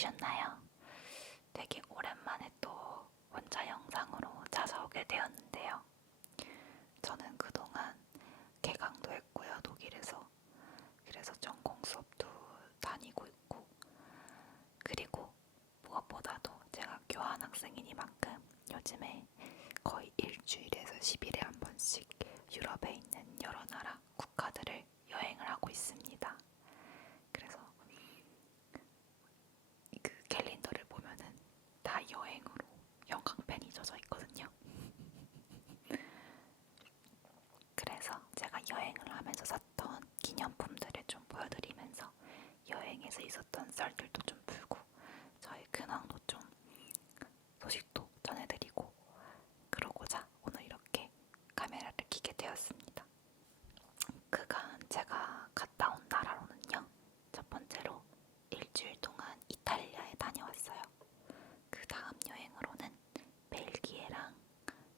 지내셨나요? 되게 오랜만에 또 혼자 영상으로 찾아오게 되었는데요. 저는 그동안 개강도 했고요, 독일에서. 그래서 전공 수업도 다니고 있고, 그리고 무엇보다도 제가 교환학생이니만큼 요즘에 거의 일주일에서 10일에 한 번씩 유럽에 있는 여러 나라 국가들을 여행을 하고 있습니다. 그래서 그 캘린더를 보면은 다 여행으로 형광펜이 젖어 있거든요. 그래서 제가 여행을 하면서 샀던 기념품들을 좀 보여드리면서 여행에서 있었던 썰들도 좀 풀고 저의 근황도 좀 소식도 전해드리고 그러고자 오늘 이렇게 카메라를 켜게 되었습니다. 그간 제가 갔다 온 나라로는요. 첫 번째로 일주일 동안 이탈리아에 다녀왔어요. 그 다음 여행으로는 벨기에랑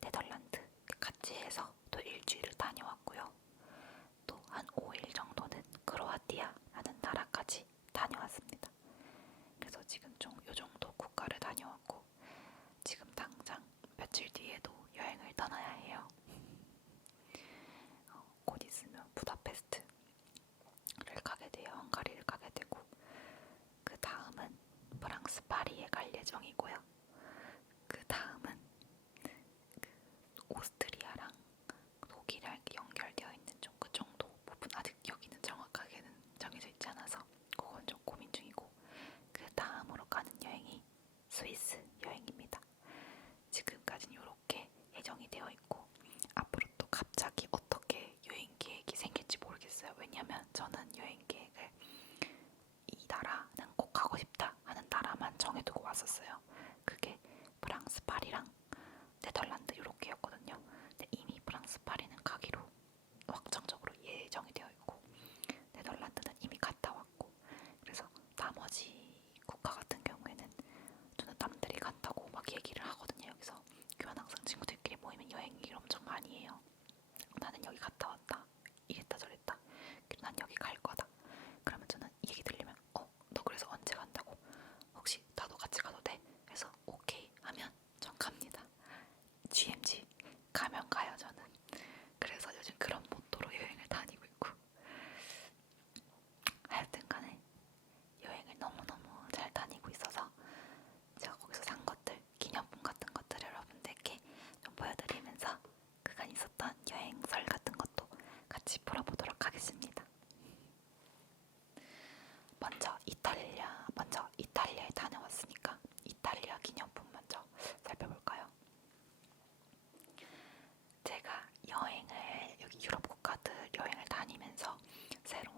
네덜란드 같이 해서 또 일주일을 다녀왔고요. 또 한 5일 정도는 크로아티아라는 나라까지 다녀왔습니다. 그래서 지금 좀 요 정도 국가를 다녀왔고 지금 당장 며칠 뒤에도 여행을 떠나야 해요. 곧 있으면 부다페스트를 가게 돼요. 헝가리를 가게 되고 그 다음은 프랑스 파리에 갈 예정이고요. 그 다음은 오스트리아랑 독일이랑 연결되어 있는 좀 그 정도 부분 아직 여기는 정확하게는 정해져 있지 않아서 그건 좀 고민 중이고 그 다음으로 가는 여행이 스위스 여행입니다. 지금까지는 이렇게 예정이 되어 있고 앞으로 또 갑자기 어떻게 여행 계획이 생길지 모르겠어요. 왜냐면 저는 여행 계획을 이 나라는 꼭 가고 싶다 하는 나라만 정해두고 왔었어요. 그게 프랑스 파리랑 네덜란드 이렇게였거든요. 근데 이미 프랑스 파리는 가기로 확정적으로 예정이 되어 있고 네덜란드는 이미 갔다 왔고 그래서 나머지 국가 같은 경우에는 저는 남들이 간다고 막 얘기를 하거든요. 여기서 교환학생 친구들끼리 모이면 여행 얘기를 엄청 많이 해요. 나는 여기 갔다 왔다. 이랬다 저랬다. 난 여기 갈 거다. 그러면 저는 이 얘기 들리면 너 그래서 언제 간다고? 혹시 나도 같이 가도 돼? 해서 오케이 하면 전 갑니다. GMG 가면 가요 저는. 그래서 요즘 그런 모토로 여행을 다니고 있고 하여튼간에 여행을 너무너무 잘 다니고 있어서 제가 거기서 산 것들, 기념품 같은 것들을 여러분들께 좀 보여드리면서 그간 있었던 여행설 같은 것도 같이 풀어보도록 하겠습니다. 먼저 이탈리아에 다녀왔으니까 이탈리아 기념품 먼저 살펴볼까요? 제가 여행을 여기 유럽 국가들 여행을 다니면서 새로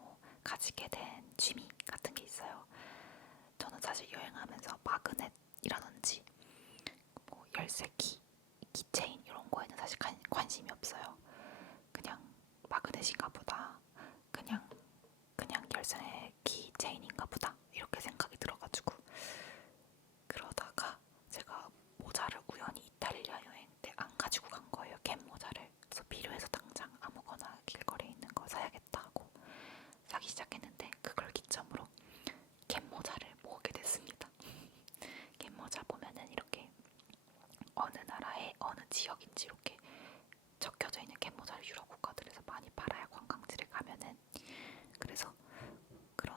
가지게 된 취미 같은 게 있어요. 저는 사실 여행하면서 마그넷이라든지 뭐 열쇠키, 키체인 이런 거에는 사실 관심이 없어요. 그냥 마그넷인가 보다. 그냥 열쇠 키체인인가 보다. 이렇게 생각이 들어가지고 그러다가 제가 모자를 우연히 이탈리아 여행 때 안 가지고 간 거예요. 캡 모자를. 그래서 필요해서 당장 아무거나 길거리에 있는 거 사야겠다 하고 사기 시작했는데 그걸 기점으로 캡 모자를 모으게 됐습니다. 캡 모자 보면은 이렇게 어느 나라의 어느 지역인지 이렇게 적혀져 있는 캡 모자를 유럽 국가들에서 많이 팔아요. 관광지를 가면은. 그래서 그런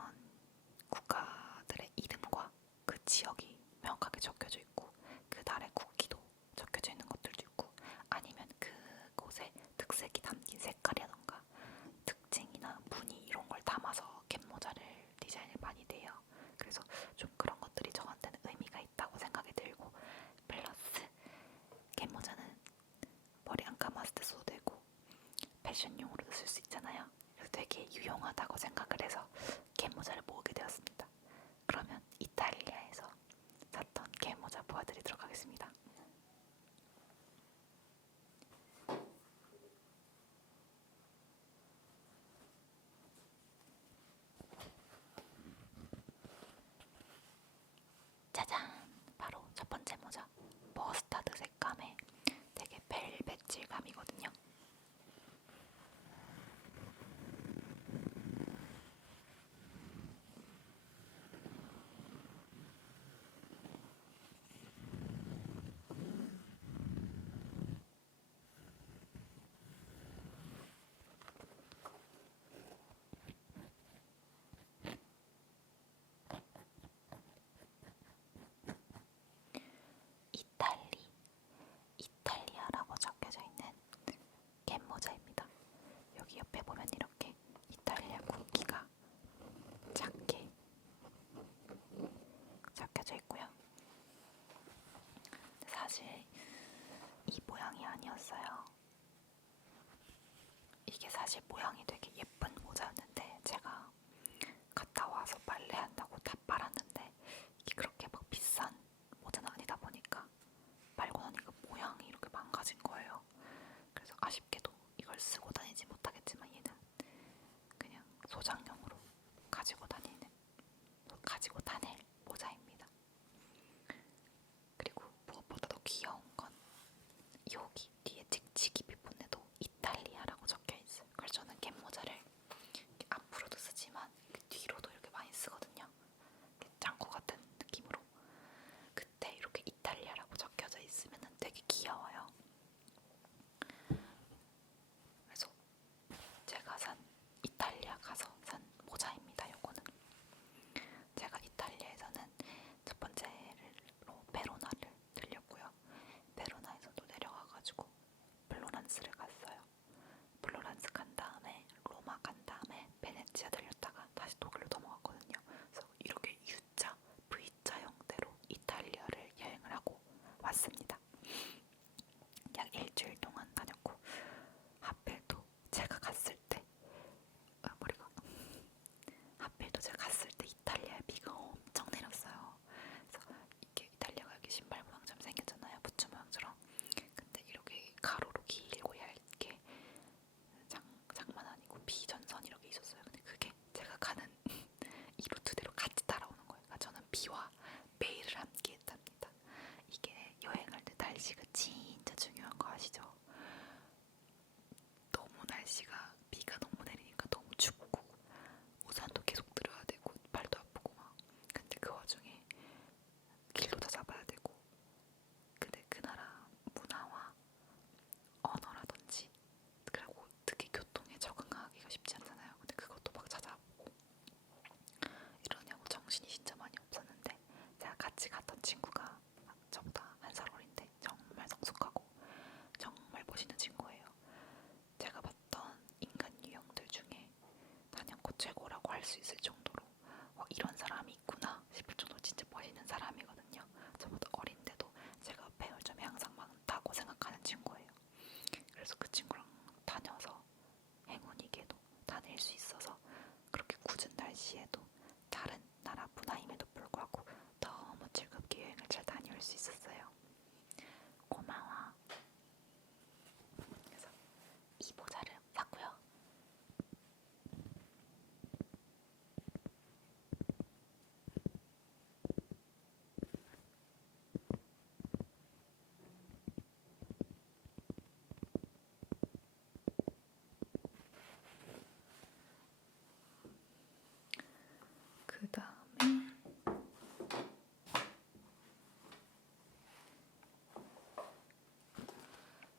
국가들의 이름과 그 지역이 명확하게 적혀져 있고 그 나라의 국기도 적혀져 있는 것들도 있고 아니면 그곳의 특색이 담긴 색깔이라던가 특징이나 무늬 이런 걸 담아서 캡모자를 디자인을 많이 돼요. 그래서 좀 그런 것들이 저한테는 의미가 있다고 생각이 들고 플러스 캡모자는 머리 안 감았을 때 써도 되고 패션용으로도 쓸 수 있잖아요. 그래서 되게 유용하다고 생각을 해서 캡모자를 모으게 되었습니다. 그러면 이탈리아에서 샀던 캡모자 보여드리도록 하겠습니다. 짜잔! 바로 첫 번째 모자. 머스타드 색감의 되게 벨벳 질감이거든요. 사실 모양이 되게 예쁜 모자였는데 제가 갔다 와서 빨래한다고 다 빨았는데 이게 그렇게 막 비싼 모자는 아니다 보니까 빨고 나니까 모양이 이렇게 망가진 거예요. 그래서 아쉽게도 이걸 쓰고 다니지 못하겠지만 얘는 그냥 소장용으로 가지고 다닐 모자입니다. 그리고 무엇보다도 귀여운 건 여기 뒤에 찍찍이 부분에도 이탈리아라고 적혀있어요. 그래서 저는 갯모자를 앞으로도 쓰지만 뒤로도 이렇게 많이 쓰거든요. 짱구 같은 느낌으로. 그때 이렇게 이탈리아라고 적혀져 있으면 되게 귀여워요. 그래서 제가 이탈리아 가서 산 모자입니다. 요거는 제가 이탈리아에서는 첫 번째로 베로나를 들렸고요. 베로나에서도 내려가가지고 플로란스를 갔어요. 플로란스 간 다음에 로마 간 다음에 베네치아 들렸다가 다시 독일로 넘어갔거든요. 그래서 이렇게 U자, V자 형태로 이탈리아를 여행을 하고 왔습니다. 약 일주일 동안 다녔고 하필도 제가 갔을 때 이탈리아에 비가 엄청 내렸어요. 그래서 이게 이탈리아가 이렇게 신발 모양처럼 생겼잖아요. 부츠 모양처럼. 근데 이렇게 가로로 길고 얇게 장만 아니고 비전선 이렇게 있었어요. 근데 그게 제가 가는 이 루트대로 같이 따라오는 거예요. 그러니까 저는 비와 매일을 함께 했답니다. 이게 여행할 때 날씨가 진짜 중요한 거 아시죠? 너무 날씨가 비가 너무 내리니까 너무 춥고 우산도 계속 들어야 되고 발도 아프고 막. 근데 그 와중에 길도 다 잡아야 되고. 근데 그 나라 문화와 언어라든지 그리고 특히 교통에 적응하기가 쉽지 않잖아요. 근데 그것도 막 찾아보고 이러냐고 정신이 진짜 많이 없었는데 제가 같이 갔던 친구가 저보다 한 살 어린데 정말 성숙하고 정말 멋있는 친구예요. 제가 봤던 인간 유형들 중에 단연코 최고라고 할 수 있을 정도로 이런 사람이 있구나 싶을 정도로 진짜 멋있는 사람이거든요. 저보다 어린데도 제가 배울 점이 항상 많다고 생각하는 친구예요. 그래서 그 친구랑 다녀서 행운이게도 다닐 수 있어서 그렇게 굳은 날씨에도 다른 나라 문화임에도 불구하고 너무 즐겁게 여행을 잘 다녀올 수 있었어요. 고마워. 그래서 이 모자를 샀고요.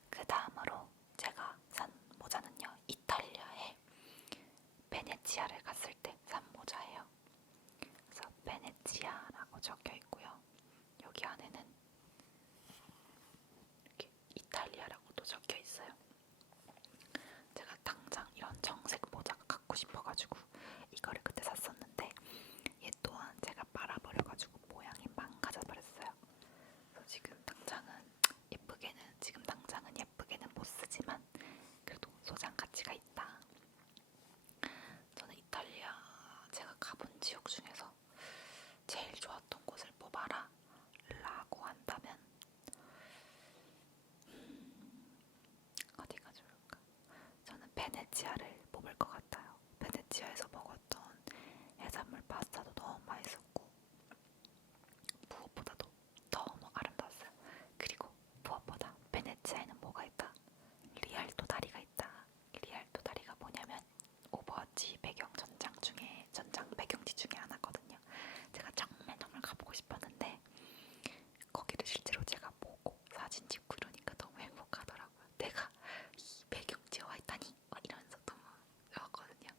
그 다음으로 제가 산 모자는요. 이탈리아의 베네치아를 갔을 때 산 모자예요. 그래서 베네치아라고 적혀 있고요. 여기 안에는 이렇게 이탈리아라고도 적혀 있어요. 제가 당장 이런 정색 모자가 갖고 싶어가지고 이거를 그때 샀었는데 얘 또한 제가 빨아버려가지고 모양이 망가져버렸어요. 그래서 지금 당장은 예쁘게는 못 쓰지만 그래도 소장 가치가 있다. 저는 이탈리아 제가 가본 지역 중에서 제일 좋았던 곳을 뽑아라 라고 한다면 어디가 좋을까? 저는 베네치아를 뽑을 것 같아요. 베네치아에서 먹었던 해산물 파스타도 너무 맛있었고 무엇보다도 너무 아름다웠어요. 그리고 무엇보다 베네치아에는 뭐가 있다? 리알토 다리가 있다. 리알토 다리가 뭐냐면 오버워치 전장 배경지 중에 하나거든요. 제가 정말 가보고 싶었는데 거기를 실제로 제가 보고 사진 찍고 이러니까 너무 행복하더라고요. 내가 이 배경지에 와 있다니 막 이러면서 너무 좋았거든요.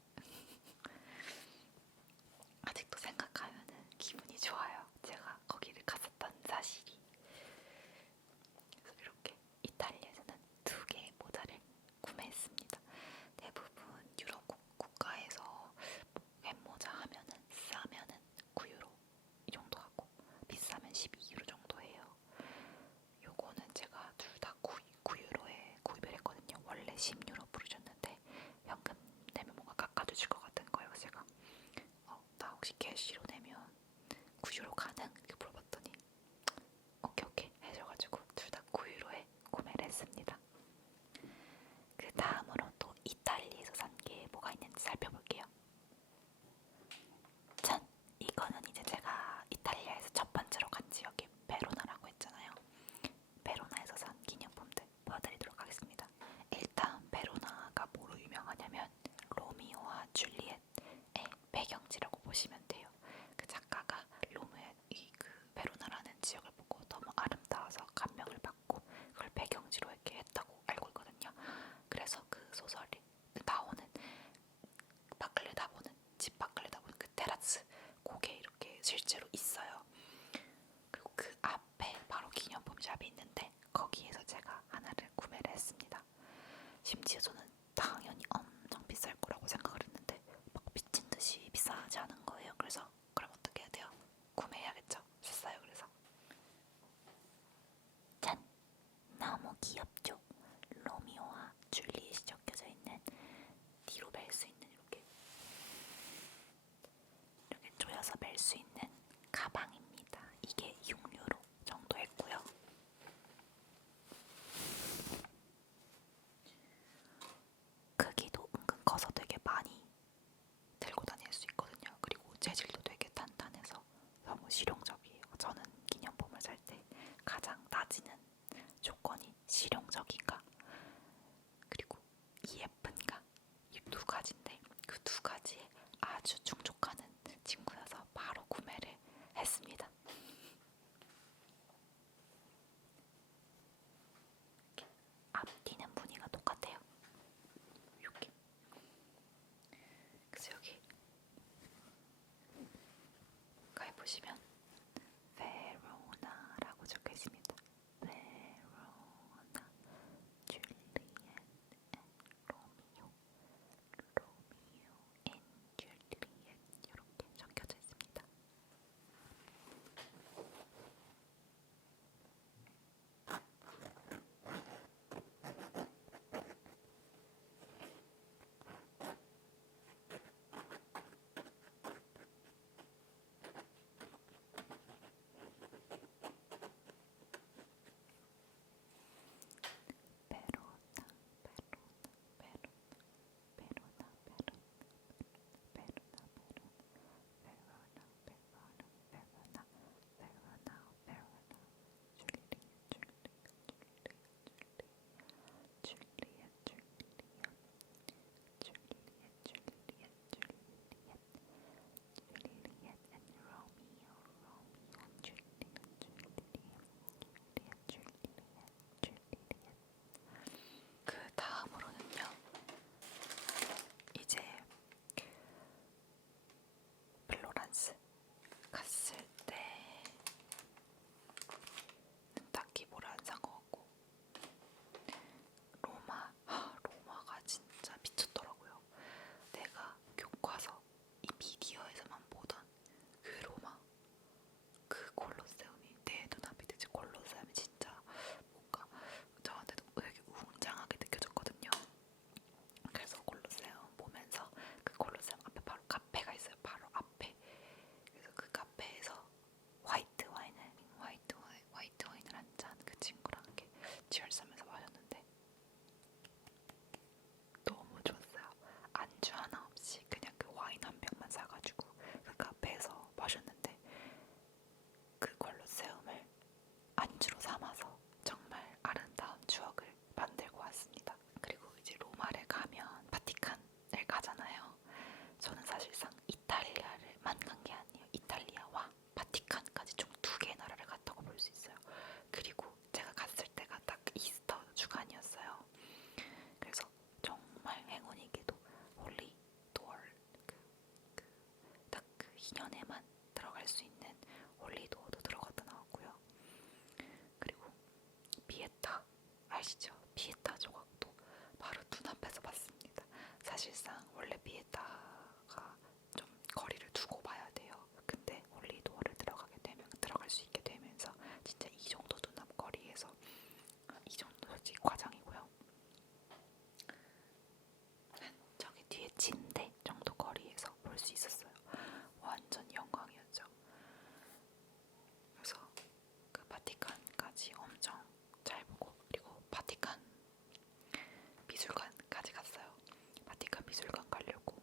아직도 생각하면은 기분이 좋아요. 제가 거기를 갔었던 사실이. 그래서 이렇게 이탈리아에서는 2개의 모자를 구매했습니다. 대부분 유럽 국가에서 갯모자 하면은 싸면은 9유로 이 정도 하고 비싸면 12유로 정도 해요. 요거는 제가 둘 다 9유로에 구입을 했거든요. 원래 10유로 부르셨는데 심지어 저는 당연히 엄청 비쌀 거라고 생각을 했는데 막 미친 듯이 비싸지 않은 거예요. 그래서 그럼 어떻게 해야 돼요? 구매해야겠죠. 샀어요. 그래서 짠! 너무 귀엽죠? 로미오와 줄리엣이 적혀져 있는 뒤로 멜 수 있는 이렇게 조여서 멜 수 있는 가방입니다. 이게 6유로 정도 했고요. 크기도 은근 커서 되게 많이 들고 다닐 수 있거든요. 그리고 재질도 되게 탄탄해서 너무 실용적이에요. 저는 기념품을 살 때 가장 따지는 조건이 실용적인가 그리고 이 예쁜가 이 두 가지인데 그 두 가지에 아주 충족하는 친구여서 바로 구매를 했습니다. 앞뒤는 무늬가 똑같아요. 이렇게. 그래서 여기 가에 보시면 베로나라고 적혀 있습니다. 베로나, 줄리엣 앤 로미오, 로미오 앤 줄리엣 이렇게 적혀져 있습니다. 베로나, 베로나, 베로나, 베로나, 베로나, 베로나, 베로나, 베로나, 줄리엣, 줄리엣 앤 로미오, 로미오, 줄리엣. 그 다음으로는요, 이제 플로란스 갔을 때는 딱히 뭘 안 산 것 같고 로마가 진짜 미쳤더라고요. 내가 교과서 이 미디어에서만 보던 그 로마 그 콜로세움이 내 눈앞에 대체 콜로세움이 진짜 뭔가 저한테도 되게 웅장하게 느껴졌거든요. 그래서 콜로세움 보면서 그 콜로세움 앞에 바로 카페가 있어요. 바로 앞에. 그래서 그 카페에서 화이트 와인을 한 잔 그 친구랑 이렇게 치얼스하면서 마셨는데 너무 좋았어요. 안주 하나 없이 그냥 그 와인 한 병만 사가지고 그 카페에서 마셨는데 그 콜로세움을 안주로 삼아서 정말 아름다운 추억을 만들고 왔습니다. 그리고 이제 로마를 가면 바티칸을 가잖아요. 저는 사실상 이탈리아를만 간 게 아니에요. 이탈리아와 바티칸까지 총 2개의 나라를 갔다고 볼 수 있어요. 그리고 제가 갔을 때가 딱 이스터 주간이었어요. 그래서 정말 행운이게도 홀리 도어 딱 그 2년에만 들어갈 수 있는 홀리 도어도 들어갔다 나왔고요. 그리고 피에타 아시죠? 피에타 조각도 바로 눈앞에서 봤습니다. 사실상 원래 피에타가 좀 거리를 두고 봐야 돼요. 근데 홀리도어를 들어갈 수 있게 되면서 진짜 이 정도 눈앞 거리에서 이 정도 솔직히 과장이고요. 저기 뒤에 침대 정도 거리에서 볼 수 있었어요. 완전 영광이었죠. 그래서 그 바티칸까지 엄청 잘 보고 그리고 바티칸 미술관까지 갔어요. 바티칸 미술관 가려고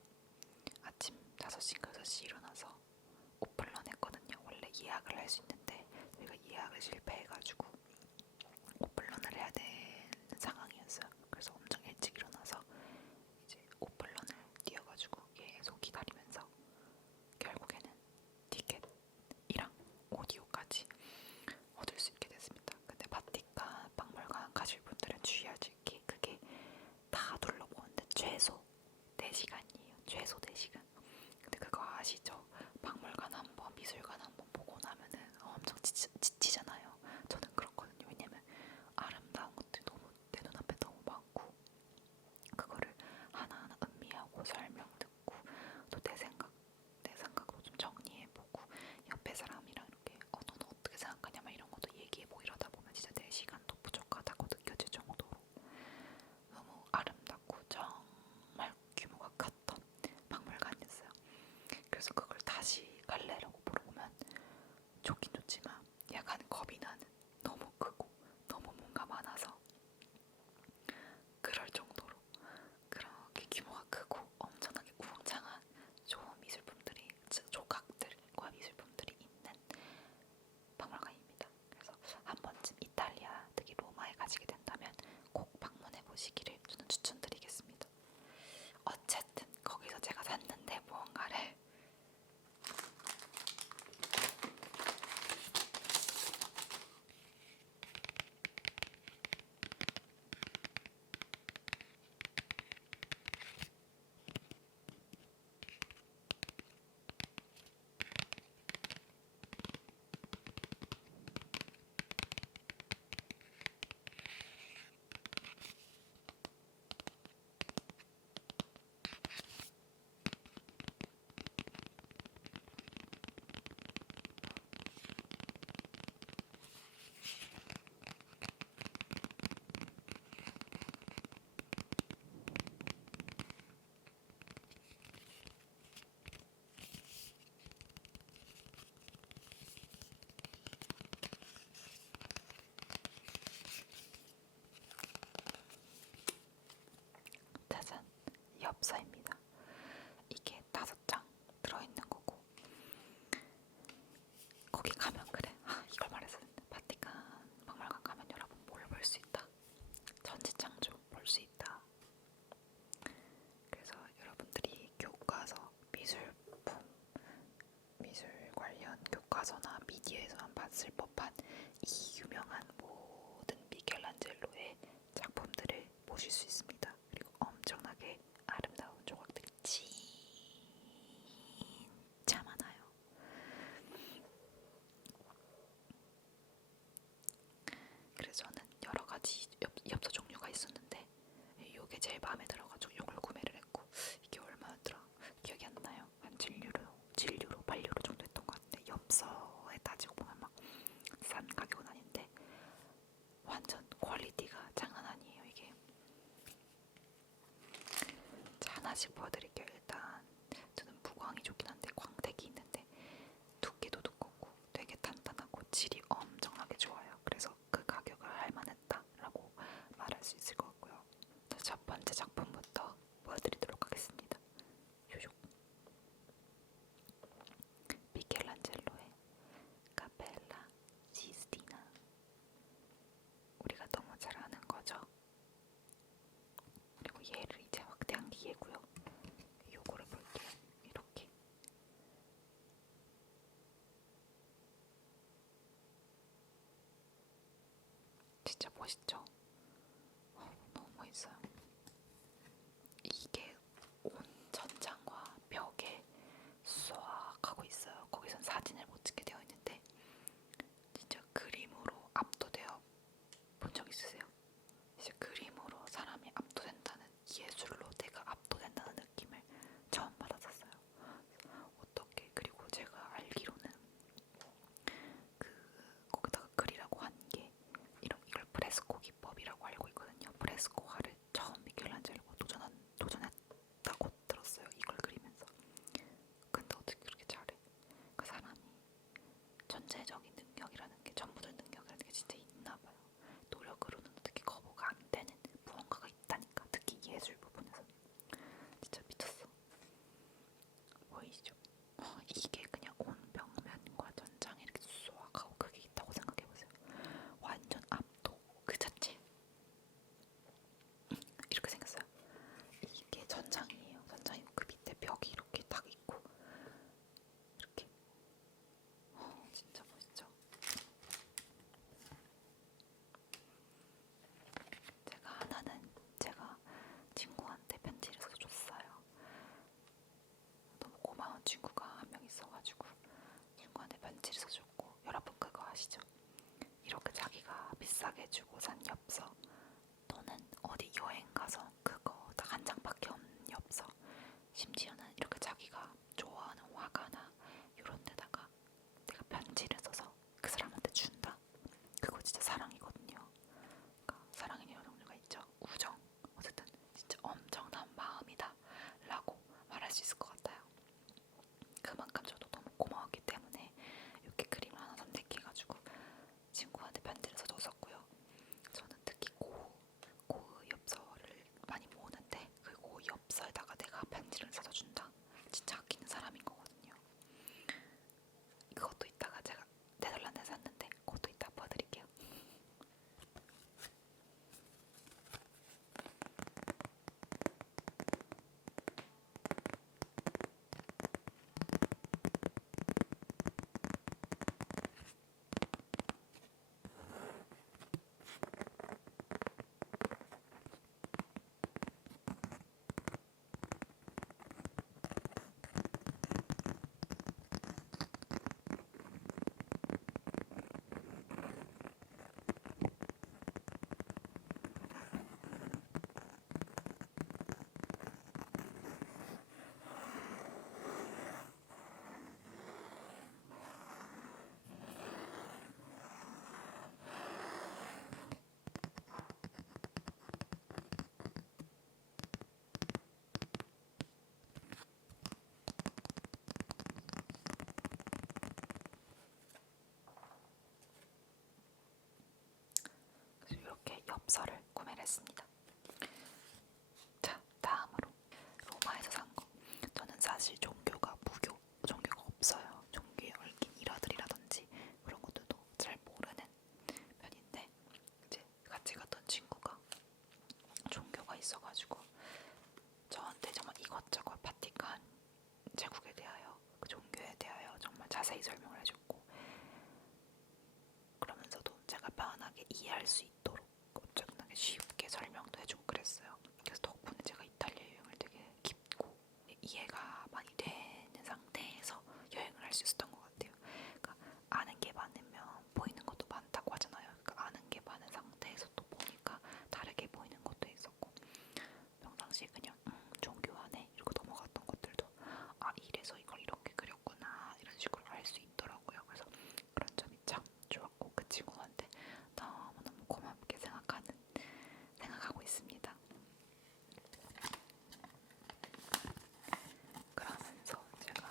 엽서입니다. 이게 5장 들어있는 거고 거기 가면 그래. 이걸 말해서 바티칸 박물관 가면 여러분 뭘 볼 수 있다. 천지창조 볼 수 있다. 그래서 여러분들이 교과서, 미술 관련 교과서나 미디어에서만 봤을 법한 이 유명한 모든 미켈란젤로의 작품들을 보실 수 있습니다. 그리고 엄청나게 아름다운 조각들이 진짜 많아요. 그래서 저는 여러 가지 엽서 종류가 있었는데 이게 제일 마음에 들어가지고 이걸 구매를 했고 이게 얼마였더라? 기억이 안 나요. 한 7유로, 8유로 정도 했던 것 같은데 엽서에 따지고 보면 막 싼 가격은 아닌데 완전 퀄리티가 장난 아니에요 이게. 자, 하나씩 보여드릴게요. 일단 저는 무광이 좋긴 한데 광택이 있는데 두께도 두껍고 되게 탄탄하고 질이 엄청나게 좋아요. 그래서 그 가격을 할만했다라고 말할 수 있을 것 같고요. 자, 첫 번째 작품부터 보여드리도록 하겠습니다. 요요. 미켈란젤로의 카펠라 시스티나. 우리가 너무 잘 아는 거죠. 그리고 얘를 이제 확대한 게 얘고요. 요거를 볼게요. 이렇게. 진짜 멋있죠? 너무 멋있어요. 이게 온 천장과 벽에 쏙 하고 있어요. 거기선 사진을 못 찍게 되어 있는데 진짜 그림으로 압도되어 본 적 있으세요? 진짜 그림으로 사람이 압도된다는, 예술로 내가 압도된다는 느낌을 처음 받았었어요. 어떻게, 그리고 제가 알기로는 그 거기다가 그리라고 한 게 이걸 프레스코 기법이라고 알고 있거든요. 프레스코화를 처음 미켈란젤로가 도전했다고 들었어요. 이걸 그리면서. 근데 어떻게 그렇게 잘해? 그 사람이 전체적인 능력이라는 게, 전부들 능력이라는 게 진짜 있나 봐요. 노력으로는 어떻게 거부가 안 되는 무언가가 있다니까. 특히 예술 부분에서 진짜 미쳤어. 보이시죠? 이게 그냥 온 벽면과 전장에 이렇게 쏙 하고 그게 있다고 생각해보세요. 완전 압도 그 자체. 이렇게 생겼어요. 이게 전장이에요. 전장이고 그 밑에 벽이 이렇게 딱 있고 이렇게. 진짜 멋있죠? 제가 친구한테 편지를 써서 줬어요. 너무 고마운 친구가 한 명 있어가지고 친구한테 편지를 써줬고, 여러분 그거 아시죠? 이렇게 자기가 비싸게 주고 산 엽서, 또는 어디 여행 가서 그거 딱 한 장밖에 없는 엽서, 심지어는 이렇게 자기가 좋아하는 화가나 이런 데다가 내가 편지를 써서 그 사람한테 준다? 그거 진짜 사랑이거든요. 그러니까 사랑의 여러 종류가 있죠. 우정, 어쨌든 진짜 엄청난 마음이다 라고 말할 수 있을 것 같아요. 그만큼 저도 너무 고마웠기 때문에 이렇게 그림을 하나 선택해가지고 친구한테 편지를 써줬었고요. 저는 특히 고의 엽서를 많이 모으는데 그 고의 엽서에다가 내가 편지를 써준다? 진짜 아끼는 사람인 거거든요. 그것도 이따가 제가 네덜란드에 샀는데 그것도 이따 보여드릴게요. 이렇게 엽서를 구매를 했습니다. 자, 다음으로 사실 종교가 없어요. 종교에 얽힌 일화들이라든지 그런 것들도 잘 모르는 편인데 이제 같이 갔던 친구가 종교가 있어가지고 저한테 정말 이것저것 바티칸 제국에 대하여 그 종교에 대하여 정말 자세히 설명을 해줬고 그러면서도 제가 편하게 이해할 수 있도록 엄청나게 쉽게 설명도 해주고 그랬어요. 그래서 덕분에 제가 이탈리아 여행을 되게 깊고 이해가 많이 되는 상태에서 여행을 할 수 있었던 것 같아요. 그러니까 아는 게 많으면 보이는 것도 많다고 하잖아요. 그러니까 아는 게 많은 상태에서 또 보니까 다르게 보이는 것도 있었고 평상시에 그냥 종교하네 이러고 넘어갔던 것들도 아 이래서 이걸 이렇게 그렸구나 이런 식으로 알 수 있더라고요. 그래서 그런 점이 참 좋았고 그 친구한테 너무너무 고맙게 생각하고 있습니다. 그러면서 제가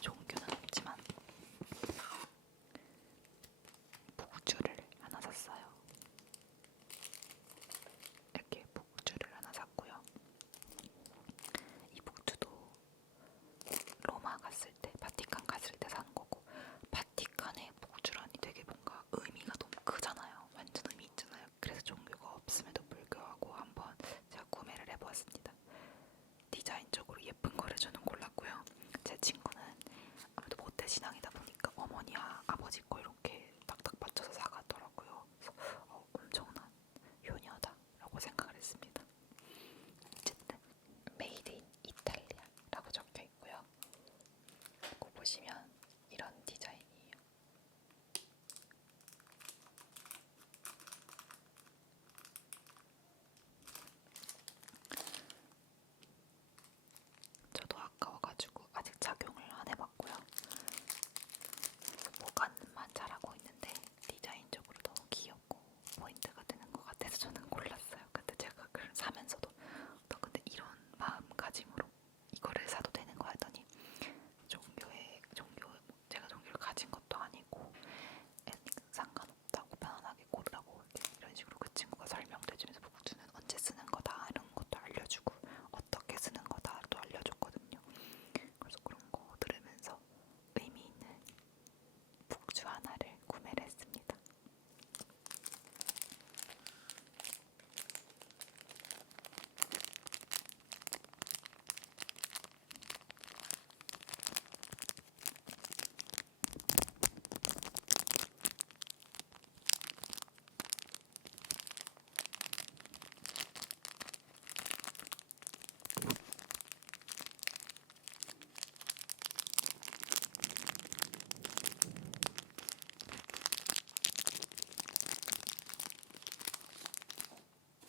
종교는 없지만 북주를 하나 샀어요. 이렇게 북주를 하나 샀고요. 이 북주도 로마 갔을 때, 바티칸 갔을 때 산 거고 바티칸의 북주라니 되게 뭔가 의미가 너무 크잖아요. 완전 의미 있잖아요. 그래서 종교가 없음에도 불구하고 한번 제가 구매를 해보았습니다. 디자인적으로 예쁜 거를 저는 골랐고요. 제 친구는 아무래도 모태신앙이다 보니까 어머니와 아버지 거 이렇게 딱딱 맞춰서 사가더라고요. 그래서 엄청난 효녀다라고 생각을 했습니다. 어쨌든 메이드 인 이탈리아라고 적혀 있고요. 이거 보시면 이런 디자인이에요. 저도 아까워가지고 아직 착용을 안 해봤고요. 보관만 잘하고 있는데 디자인적으로 너무 귀엽고 포인트가 되는 것 같아서 저는 골랐어요. 근데 제가 그걸 사면서도 너 근데 이런 마음가짐으로 이거를 사도 되는 거 했더니 제가 종교를 가진 것도 아니고 상관없다고 편안하게 고르라고 이런 식으로 그 친구가 설명도 해주면서 북주는 언제 쓰는 거다 이런 것도 알려주고 어떻게 쓰는 거다도 알려줬거든요. 그래서 그런 거 들으면서 의미 있는 북주 하나를 구매를 했습니다.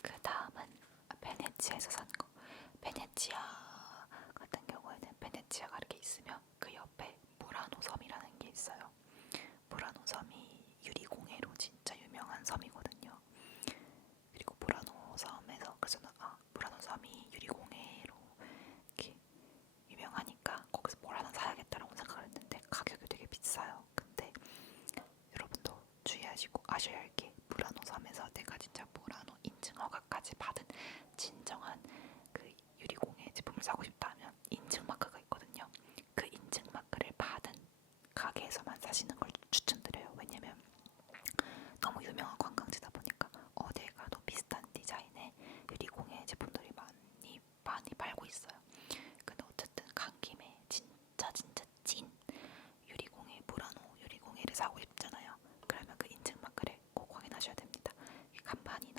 그 다음은 베네치아에서 산 거. 베네치아 같은 경우에는 베네치아가 이렇게 있으면 그 옆에 무라노 섬이라는 게 있어요. 무라노 섬이 유리공예로 진짜 유명한 섬이거든요. 그리고 무라노 섬에서 그래서 무라노 섬이 유리공예로 이렇게 유명하니까 거기서 뭘 하나 사야겠다라고 생각을 했는데 가격이 되게 비싸요. 근데 여러분도 주의하시고 아셔야 할 게 무라노 섬에서 내가 진짜 무라노 인증 허가까지 받은 진정한 그 유리공예 제품을 사고 싶다면 인증 마크가 있거든요. 그 인증 마크를 받은 가게에서만 사시는 걸 추천드려요. 왜냐면 너무 유명한 관광지다 보니까 어디에 가도 비슷한 디자인의 유리공예 제품들이 많이 팔고 있어요. 근데 어쨌든 간 김에 진짜 찐 유리공예 무라노 유리공예를 사고 싶잖아요. 그러면 그 인증 마크를 꼭 확인하셔야 됩니다. 간판이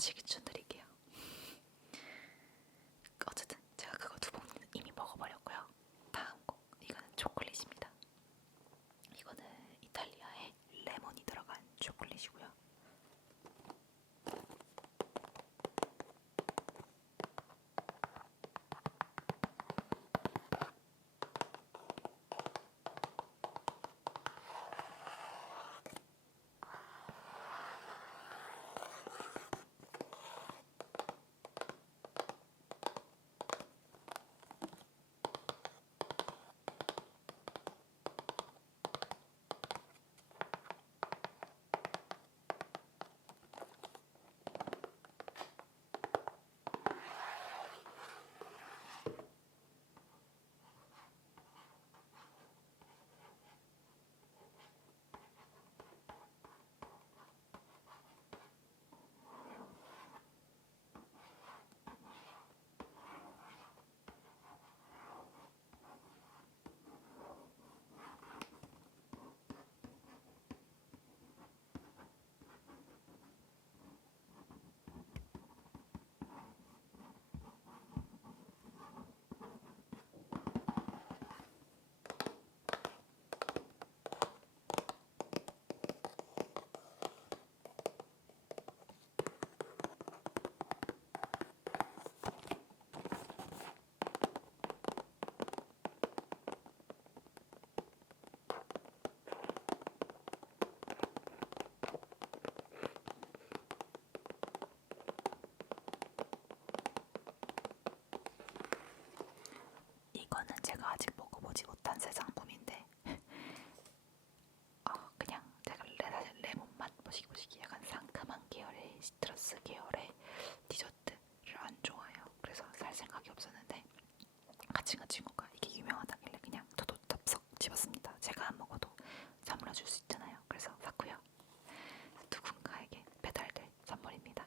사실 추천드릴게요. 어쨌든 제가 그거 두 번 이미 먹어버렸고요. 다음 거 이거는 초콜릿입니다. 이거는 이탈리아에 레몬이 들어간 초콜릿이고요. 이거는 제가 아직 먹어보지 못한 새 상품인데 그냥 제가 사실 레몬 맛 보시기 약간 상큼한 계열의 시트러스 계열의 디저트를 안 좋아해요. 그래서 살 생각이 없었는데 같이 간 친구가 이게 유명하다길래 그냥 저도 덥석 집었습니다. 제가 안 먹어도 선물해 줄 수 있잖아요. 그래서 샀고요. 누군가에게 배달될 선물입니다.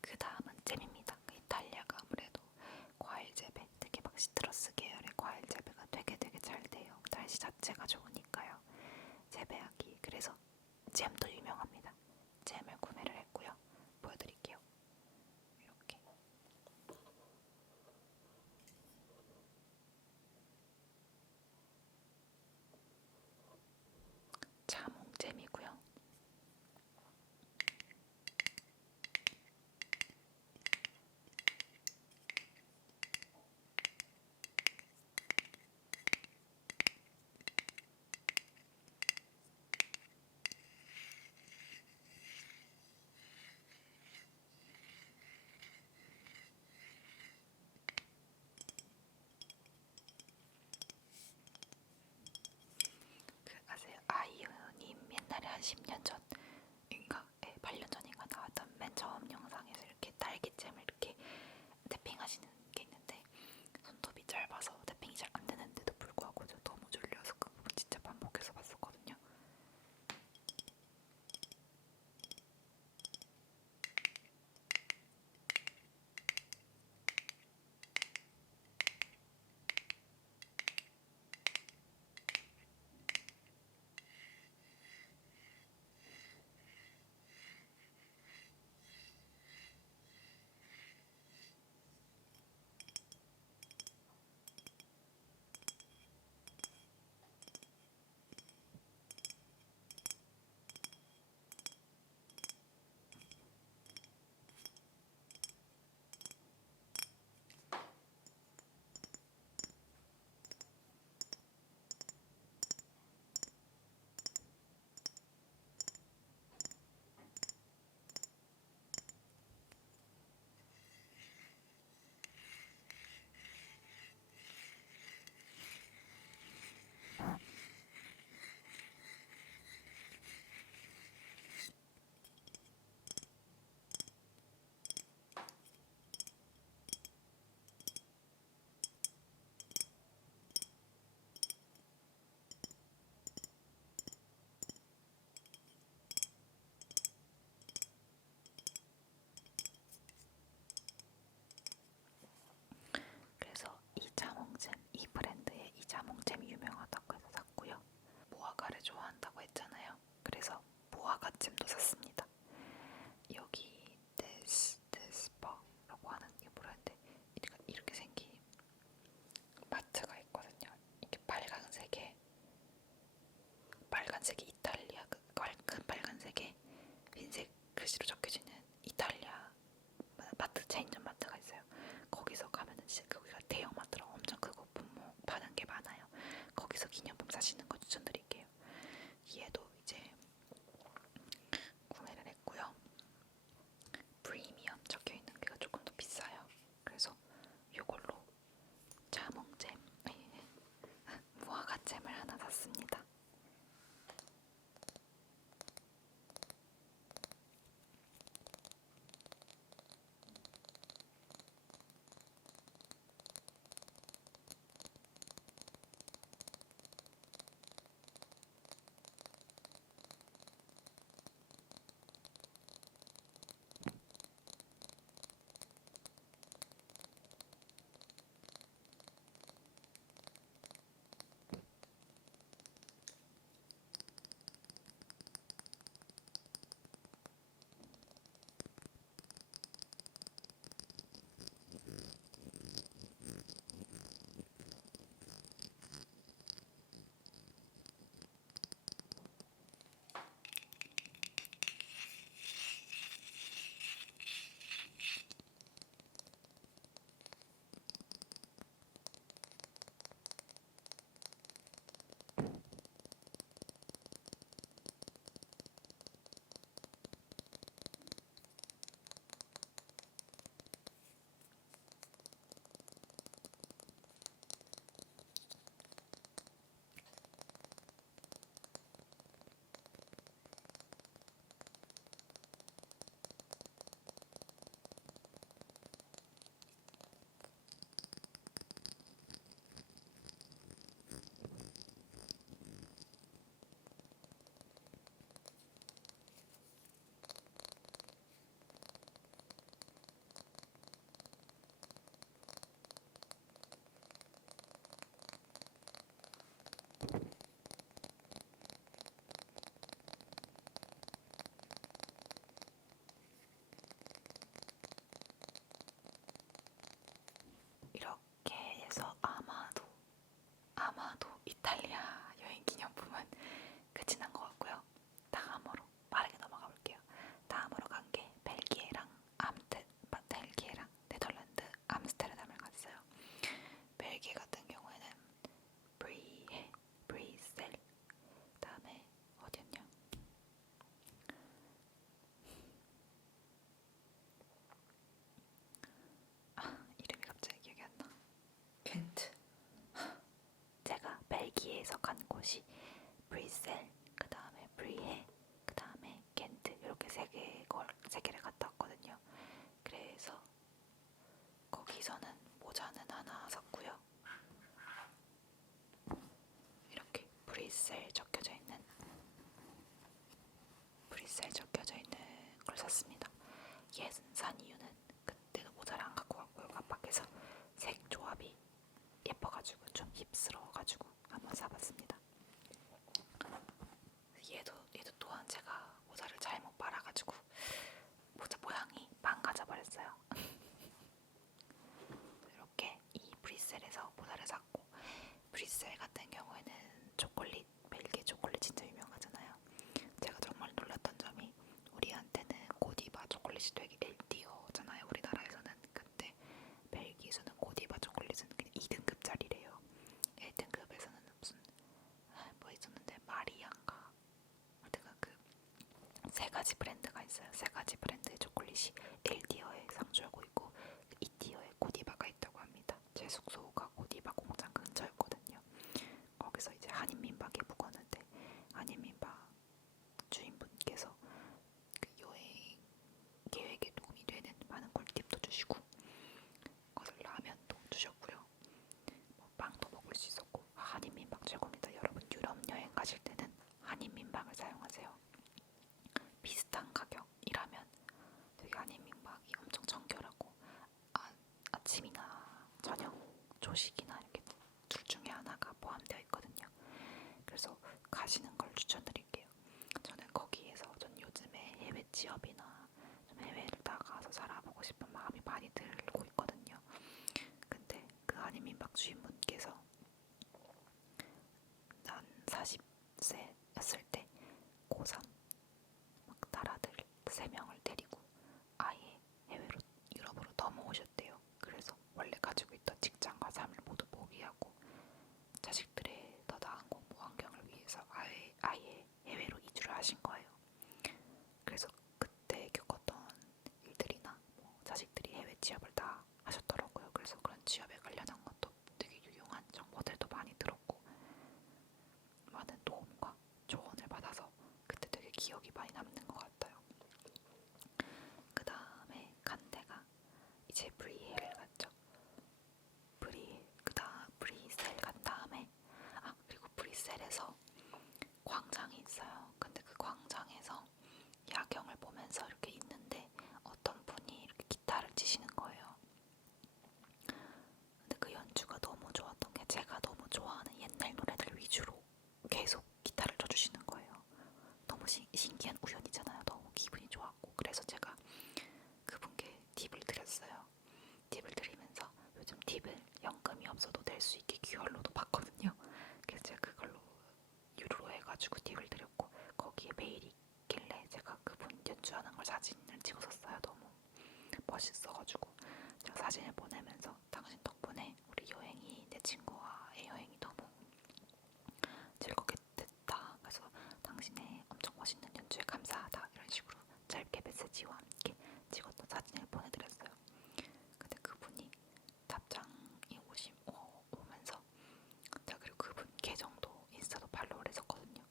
그 다음은 잼입니다. 이탈리아가 아무래도 과일 재배, 되게 막 시트러스 계열의 과일 재배가 되게 잘 돼요. 날씨 자체가 좋으니까요. 재배하기. 그래서 잼도 유명합니다. 잼을 구매를 했고요. 보여드릴게요. 이렇게. 자몽잼이고요. 그 아세요? 아이유님 옛날에 한 10년 전인가? 8년 전인가 나왔던 맨 처음 영상에서 이렇게 딸기잼을 이렇게 탭핑하시는 게 있는데 손톱이 짧아서 탭핑이 잘 안 되는데도 불구하고 저 너무 졸려서 그 부분 진짜 반복해서 봤었거든요. 부분 끝이 난 것 같고요. 다음으로 빠르게 넘어가 볼게요. 다음으로 간 게 벨기에랑 네덜란드 암스테르담을 갔어요. 벨기에 같은 경우에는 브리셀, 다음에 어디였냐? 이름이 갑자기 기억이 안 나. 겐트. 제가 벨기에에서 간 곳이 브뤼셀, 그 다음에 브리헤, 그 다음에 겐트 이렇게 세 개를 갔다 왔거든요. 그래서 거기서는 모자는 하나 샀고요. 이렇게 브뤼셀 적혀져 있는 걸 샀습니다. 얘는 산 이유는 그때도 모자를 안 갖고 왔고요. 깜빡해서 색 조합이 예뻐가지고 좀 힙스러워가지고 한번 사봤습니다. 얘도 또한 제가 모자를 잘못 빨아가지고 모자 모양이 망가져버렸어요. 이렇게 이 브뤼셀에서 모자를 샀고, 브뤼셀 같은 경우에는 벨기에 초콜릿 진짜 유명하잖아요. 제가 정말 놀랐던 점이 우리한테는 고디바 초콜릿이 되게 LD어잖아요. 우리나라에서는. 근데 벨기에에서는 고디바 초콜릿은 그냥 2등급짜리래요. 1등급에서는 무슨 뭐 있었는데 마리안가 하여튼 그 세 가지 브랜드가 있어요. 세 가지 브랜드의 초콜릿이 L티어에 상주하고 있고 E티어에 고디바가 있다고 합니다. 제 숙소가 고디바 공장 근처였거든요. 거기서 이제 한인민박에 묵었는데 한인민박 주인분께서 그 여행 계획에 도움이 되는 많은 꿀팁도 주시고 거기서 라면도 주셨고요. 뭐 빵도 먹을 수 있었고 한인민박 최고입니다. 여러분 유럽 여행 가실 때는 한인민박을 사용하세요. 비슷한 가격이라면 되게 한인민박이 엄청 정결하고 아침이나 저녁 조식이나 이렇게 둘 중에 하나가 포함되어 있거든요. 그래서 가시는 걸 추천드릴게요. 저는 거기에서 전 요즘에 해외 취업이나 좀 해외를 나가서 살아보고 싶은 마음이 많이 들고 있거든요. 근데 그 한인민박 주인분께서 난 40세였을 때 고3 막 나라들 3명을 데리고 아예 해외로 유럽으로 넘어오셨대요. 그래서 원래 가지고 있던 직장과 삶을 모두 포기하고 자식들의 더 나은 공부 환경을 위해서 아예 해외로 이주를 하신 거예요. 그래서 그때 겪었던 일들이나 뭐 자식들이 해외 취업을 다 하셨더라고요. 그래서 그런 취업에 관련한 것도 되게 유용한 정보들도 많이 들었고 많은 도움과 조언을 받아서 그때 되게 기억이 많이 남는 것 같아요. 그 다음에 간 데가 이제 브리헬을 갔죠. 브뤼셀 간 다음에 그리고 브뤼셀에서 광장이 있어요. 근데 그 광장에서 야경을 보면서 이렇게 있는데 어떤 분이 이렇게 기타를 치시는 거예요. 근데 그 연주가 너무 좋았던 게 제가 너무 좋아하는 옛날 노래들 위주로 계속 기타를 쳐주시는 거예요. 너무 신기한 우연이잖아요. 너무 기분이 좋았고 그래서 제가 그분께 팁을 드렸어요. 팁을 드리면서 요즘 팁을 연금이 없어도 낼 수 있게 QR로도 받거든요. 그래서 제가 그걸로 유료로 해가지고 팁을 드렸고 거기에 메일이 있길래 제가 그분 연주하는 걸 사진을 찍었었어요. 너무 멋있어가지고 제가 사진을 보내면서 당신 덕분에 우리 여행이 내 친구와의 여행이 너무 즐겁게 됐다. 그래서 당신의 엄청 멋있는 연주에 감사하다 이런 식으로 짧게 메시지와 함께 찍었던 사진을 보내드렸어요. 근데 그분이 답장이 오면서 제가 그리고 그분 계정도 인스타도 팔로우를 했었거든요.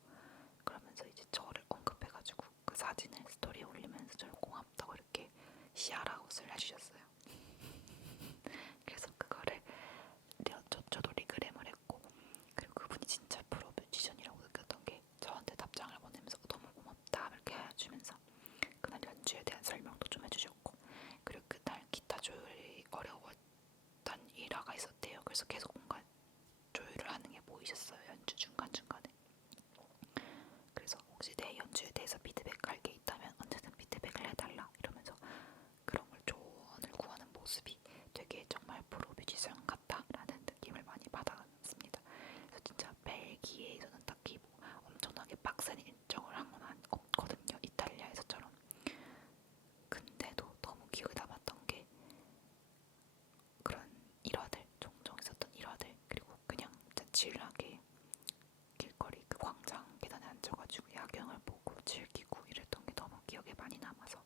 그러면서 이제 저를 언급해가지고 그 사진을 스토리에 올리면서 저를 고맙다고 이렇게 시아라웃을 해주셨어요. 가가지고 야경을 보고 즐기고 이랬던 게 너무 기억에 많이 남아서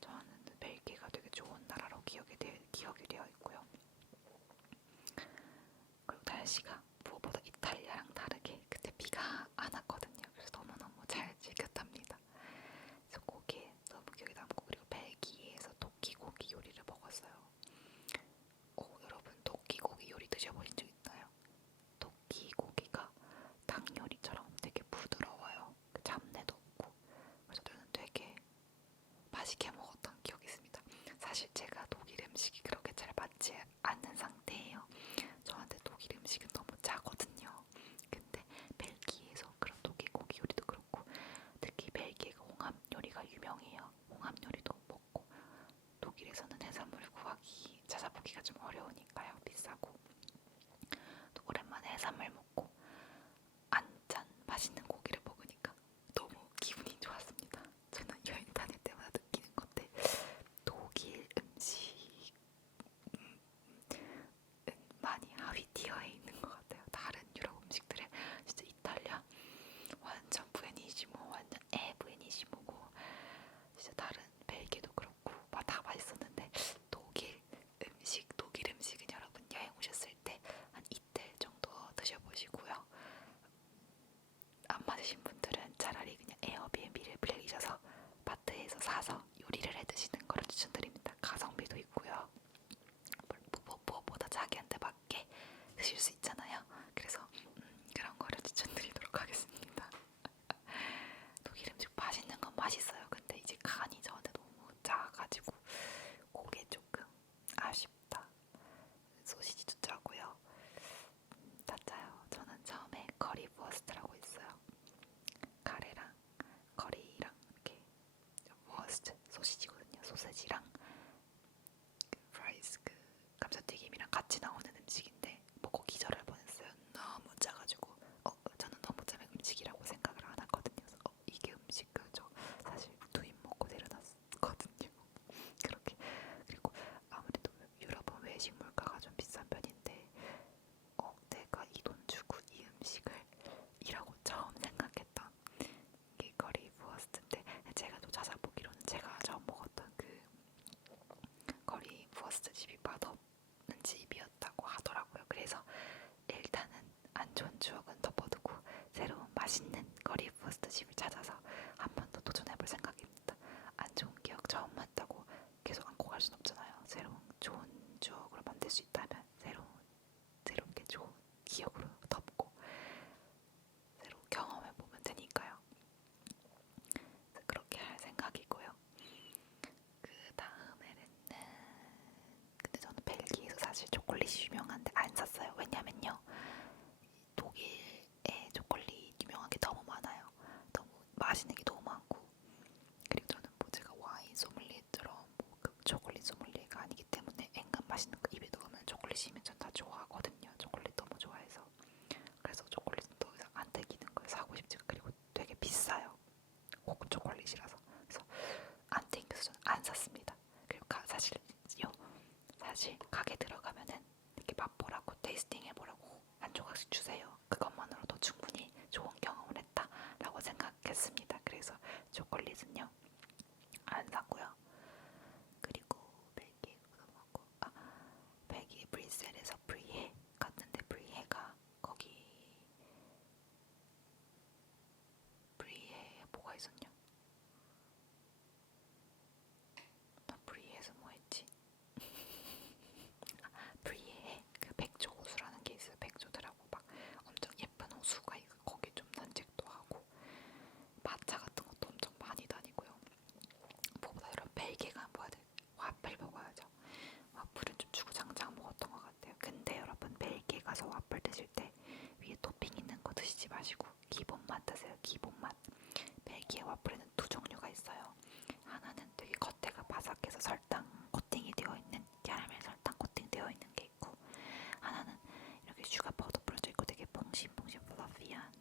저는 벨기에가 되게 좋은 나라로 기억이 되어 있고요. 그리고 날씨가 무엇보다 이탈리아랑 다르게 그때 비가 안 왔거든요. 그래서 너무너무 잘 즐겼답니다. 그래서 거기에 너무 기억에 남고, 그리고 벨기에에서 토끼고기 요리를 먹었어요. 여러분 토끼고기 요리 드셔보신 적 있나요? 토끼고기가 닭 요리처럼 되게 부드러워요. 잡내도 없고. 그래서 저는 되게 맛있게 먹었던 기억이 있습니다. 사실 제가 독일 음식이 그렇게 잘 맞지 않는 상태예요. 저한테 독일 음식은 너무 짜거든요. 근데 벨기에에서 그런 토끼고기 요리도 그렇고, 특히 벨기에가 홍합 요리가 유명해요. 홍합 요리도 먹고, 독일에서는 해산물 찾아보기가 좀 어려우니까요. 비싸고. 또 오랜만에 해산물 먹고 안짠 맛있는 고기를 먹으니까 너무 기분이 좋았습니다. 저는 여행 다닐 때마다 느끼는 건데, 독일 음식은 많이 하위 티어에 있는 것 같아요. 다른 유럽 음식들에 진짜 이탈리아 완전 부에니시모, 완전 부에니시모고, 진짜 다른 벨기에도 그렇고 다 맛있었는데, 독일 음식은 여러분 여행 오셨을 때 한 이틀 정도 드셔보시고요. 안 맞으신 분들은 차라리 그냥 에어비앤비를 빌리셔서 마트에서 사서 요리를 해 드시는 걸 추천드립니다. 가성비도 있고요. 무엇보다 자기한테 맞게 드실 수 있잖아요. 그래서 그런 거를 추천드리도록 하겠습니다. 독일 음식 맛있는 건 맛있어요. 근데 이제 간이 저한테 너무 짜가지고 그게 조금 아쉽다. 소시지도 짜고요. 다 짜요. 저는 처음에 커리버스트라고 있어요. 카레랑 커리랑 이렇게 워스트 소시지거든요. 소세지랑 프라이스, 감자튀김이랑 같이 나오는 음식인데 먹고 기절할 뻔했어요. 너무 짜가지고 저는 너무 짜면 음식이라고 생각을 안 하거든요. 그래서 이게 음식 그죠? 사실 두 입 먹고 내려놨거든요. 그렇게. 그리고 아무래도 유럽은 외식 물가가 좀 비싼 편인데 내가 이 돈 주고 이 음식을 이라고 처음 생각했던 게 커리부어스트인데, 제가 또 찾아보기로는 제가 처음 먹었던 그 커리부어스트 집이 맛없는 집이었다고 하더라고요. 그래서 일단은 안 좋은 추억은 덮어두고 새로운 맛있는 커리부어스트 집을 찾아서 한 번 더 도전해볼 생각입니다. 안 좋은 기억 처음 만다고 계속 안고 갈 순 없잖아요. 새로운 좋은 추억으로 만들 수 있다면 새롭게 좋은 기억으로 덮고 새로 경험해보면 되니까요. 그렇게 할 생각이고요. 그 다음에는 근데 저는 벨기에에서 사실 초콜릿이 유명한데 안 샀어요. 왜냐면요, 독일에 초콜릿 유명한 게 너무 많아요. 너무 맛있는 게 너무 많고, 그리고 저는 뭐 제가 와인 소믈리에처럼 그 초콜릿 소믈리에가 아니기 때문에 엔간 맛있는 거 입에 넣으면 초콜릿이면 전 다 좋아하거든요. 초콜릿 너무 좋아해서. 그래서 초콜릿은 더 이상 안 땡기는 거예요. 사고 싶지가. 그리고 되게 비싸요. 고급 초콜릿이라서. 그래서 안 땡겨서 저는 안 샀습니다. 그리고 사실 가게 들어가면은 이렇게 맛보라고 테이스팅 해보라고 한 조각씩 주세요. 그것만으로도 충분히 좋은 경험을 했다라고 생각했습니다. 그래서 초콜릿은요 안 샀고요. 그리고 벨기에에서 먹고 벨기에 브뤼셀에서 브리에 갔는데, 브리에가 거기 브리에 뭐가 있었냐? 나 브리에서 뭐 했지? 브리에에 그 백조 호수라는 게 있어요. 백조들하고 막 엄청 예쁜 호수가 있고, 거기 좀 산책도 하고 마차 같은 것도 엄청 많이 다니고요. 무엇보다 이런 벨기에가 뭐야 돼? 와플 먹어야죠. 와플은 좀 주구장창 먹었던 것 같아요. 근데 여러분, 벨기에 가서 와플 드실 때 위에 토핑 있는 거 드시지 마시고 기본 맛 드세요. 기본 맛. 벨기에 와플에는 두 종류가 있어요. 하나는 되게 겉에가 바삭해서 설탕 코팅이 되어 있는, 캐러멜 설탕 코팅 되어 있는 게 있고, 하나는 이렇게 슈가 파우더 뿌려져 있고 되게 퐁신퐁신 플러피한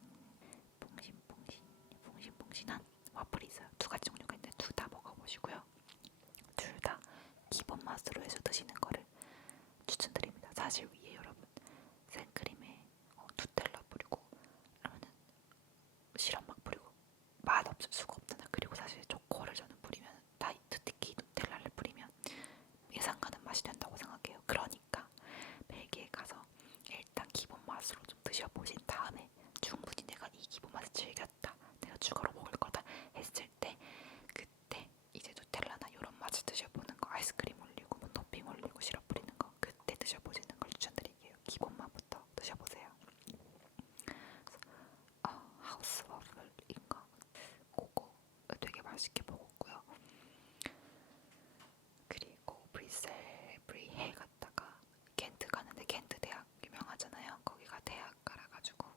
퐁신퐁신한 와플이 있어요. 두 가지 종류가 있는데 둘 다 먹어보시고요. 둘 다 기본 맛으로 해서 드시는 거를 추천드립니다. 사실 위에 여러분 생크림에 누텔라 뿌리고, 그러면은 시럽 막 뿌리고 없을 수가 없잖아. 그리고 사실 초코를 저는 뿌리면 특히 누텔라를 뿌리면 예상 가는 맛이 된다고 생각해요. 그러니까 벨기에 가서 일단 기본 맛으로 좀 드셔보신 다음에 충분히 내가 이 기본 맛을 즐겼다, 내가 추가로 먹을 거다 했을 때 그때 이제 누텔라나 이런 맛을 드셔보는 거, 아이스크림 올리고 뭐 토핑 올리고 시럽 뿌리는 거 그때 드셔보시는 걸 추천드릴게요. 기본 맛부터 드셔보세요. 하우스 와플인가? 그거 되게 맛있게 먹었고요. 그리고 브뤼셀 브리헤 갔다가 겐트 가는데, 겐트 대학 유명하잖아요. 거기가 대학 가라가지고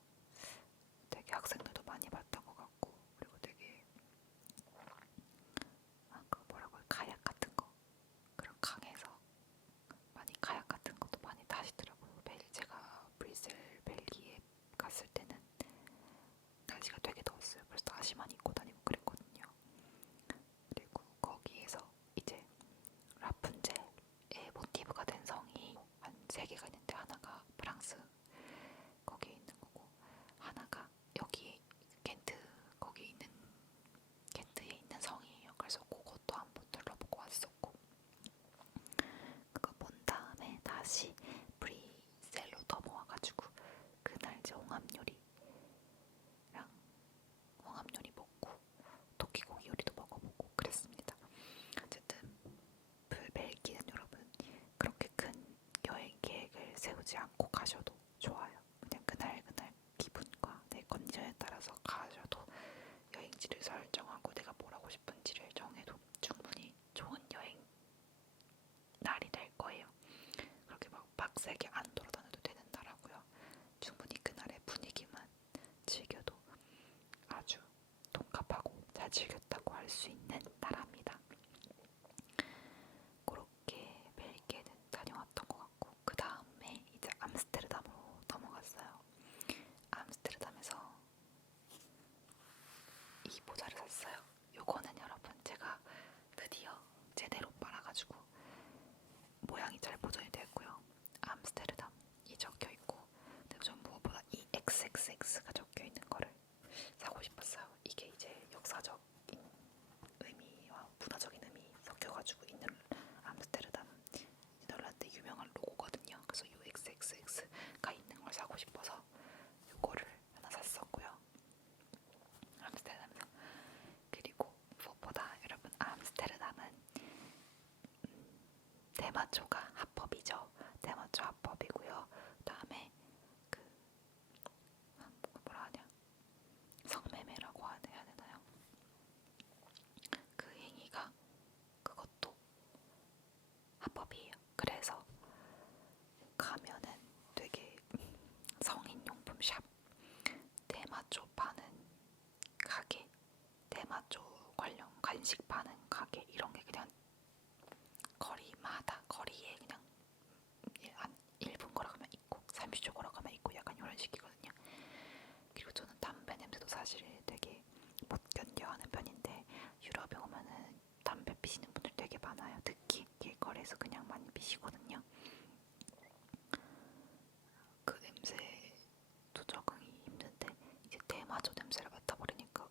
되게 학생들도 많이 봤던 것 같고, 그리고 되게 그 뭐라고 해, 카약 같은 거, 그런 강에서 많이 카약 같은 것도 많이 타시더라고요. 제가 브뤼셀 벨기에 갔을 때는 날씨가 되게 더웠어요. 그래서 다시만 입고 다니고 그랬거든요. 그리고 거기에서 이제 라푼젤의 모티브가 된 성이 한 3개가 있는데, 하나가 프랑스 거기에 있는 거고, 하나가 여기 겐트 거기 있는 겐트에 있는 성이에요. 그래서 그것도 한번 둘러보고 왔었고, 그거 본 다음에 다시 브뤼셀로 넘어와가지고 그날 이제 홍합 요리랑 홍합 요리 먹고 토끼고기 요리도 먹어보고 그랬습니다. 어쨌든 벨기에는 여러분 그렇게 큰 여행 계획을 세우지 않고 가셔도 좋아요. 그냥 그날 기분과 내 컨디션에 따라서 가셔도, 여행지를 설정하고 내가 뭘 하고 싶은지를 정해도 충분히 좋은 여행 날이 될 거예요. 그렇게 막 빡세게 안 돌아다녀도 되는 나라고요. 충분히 그날의 분위기만 즐겨도 아주 돈값하고 잘 즐겼다고 할 수 있는 나라입니다. 그렇게 벨기에는 다녀왔던 것 같고, 그 다음에 이제 암스테르담으로 넘어갔어요. 암스테르담에서 이 모자를 샀어요. 요거는 여러분 제가 드디어 제대로 빨아가지고 모양이 잘 보존이 됐고요. 암스테르담이 적혀있고, 근데 전 무엇보다 이 XXX가 적혀있는 거를 사고 싶었어요. 이게 이제 역사적인 의미와 문화적인 의미 섞여가지고 있는 암스테르담 네덜란드 유명한 로고거든요. 그래서 이 XXX가 있는 걸 사고 싶어서 이거를 하나 샀었고요. 암스테르담에서. 그리고 무엇보다 여러분 암스테르담은 대마초가 합법이죠. 대마초 합법이고요. 그다음에 그 뭐라 하냐, 성매매라고 해야 되나요? 그 행위가 그것도 합법이에요. 그래서 가면은 되게 성인용품 샵, 대마초 파는 가게, 대마초 관련 간식 파는 가게, 이런 게 그냥 거리마다, 거리에 그냥 한 1분 걸어가면 있고 30초 걸어가면 있고 약간 이런 식이거든요. 그리고 저는 담배 냄새도 사실 되게 못 견뎌하는 편인데, 유럽에 오면은 담배 피시는 분들 되게 많아요. 특히 길거리에서 그냥 많이 피시거든요. 그 냄새도 적응이 힘든데 이제 대마초 냄새를 맡아버리니까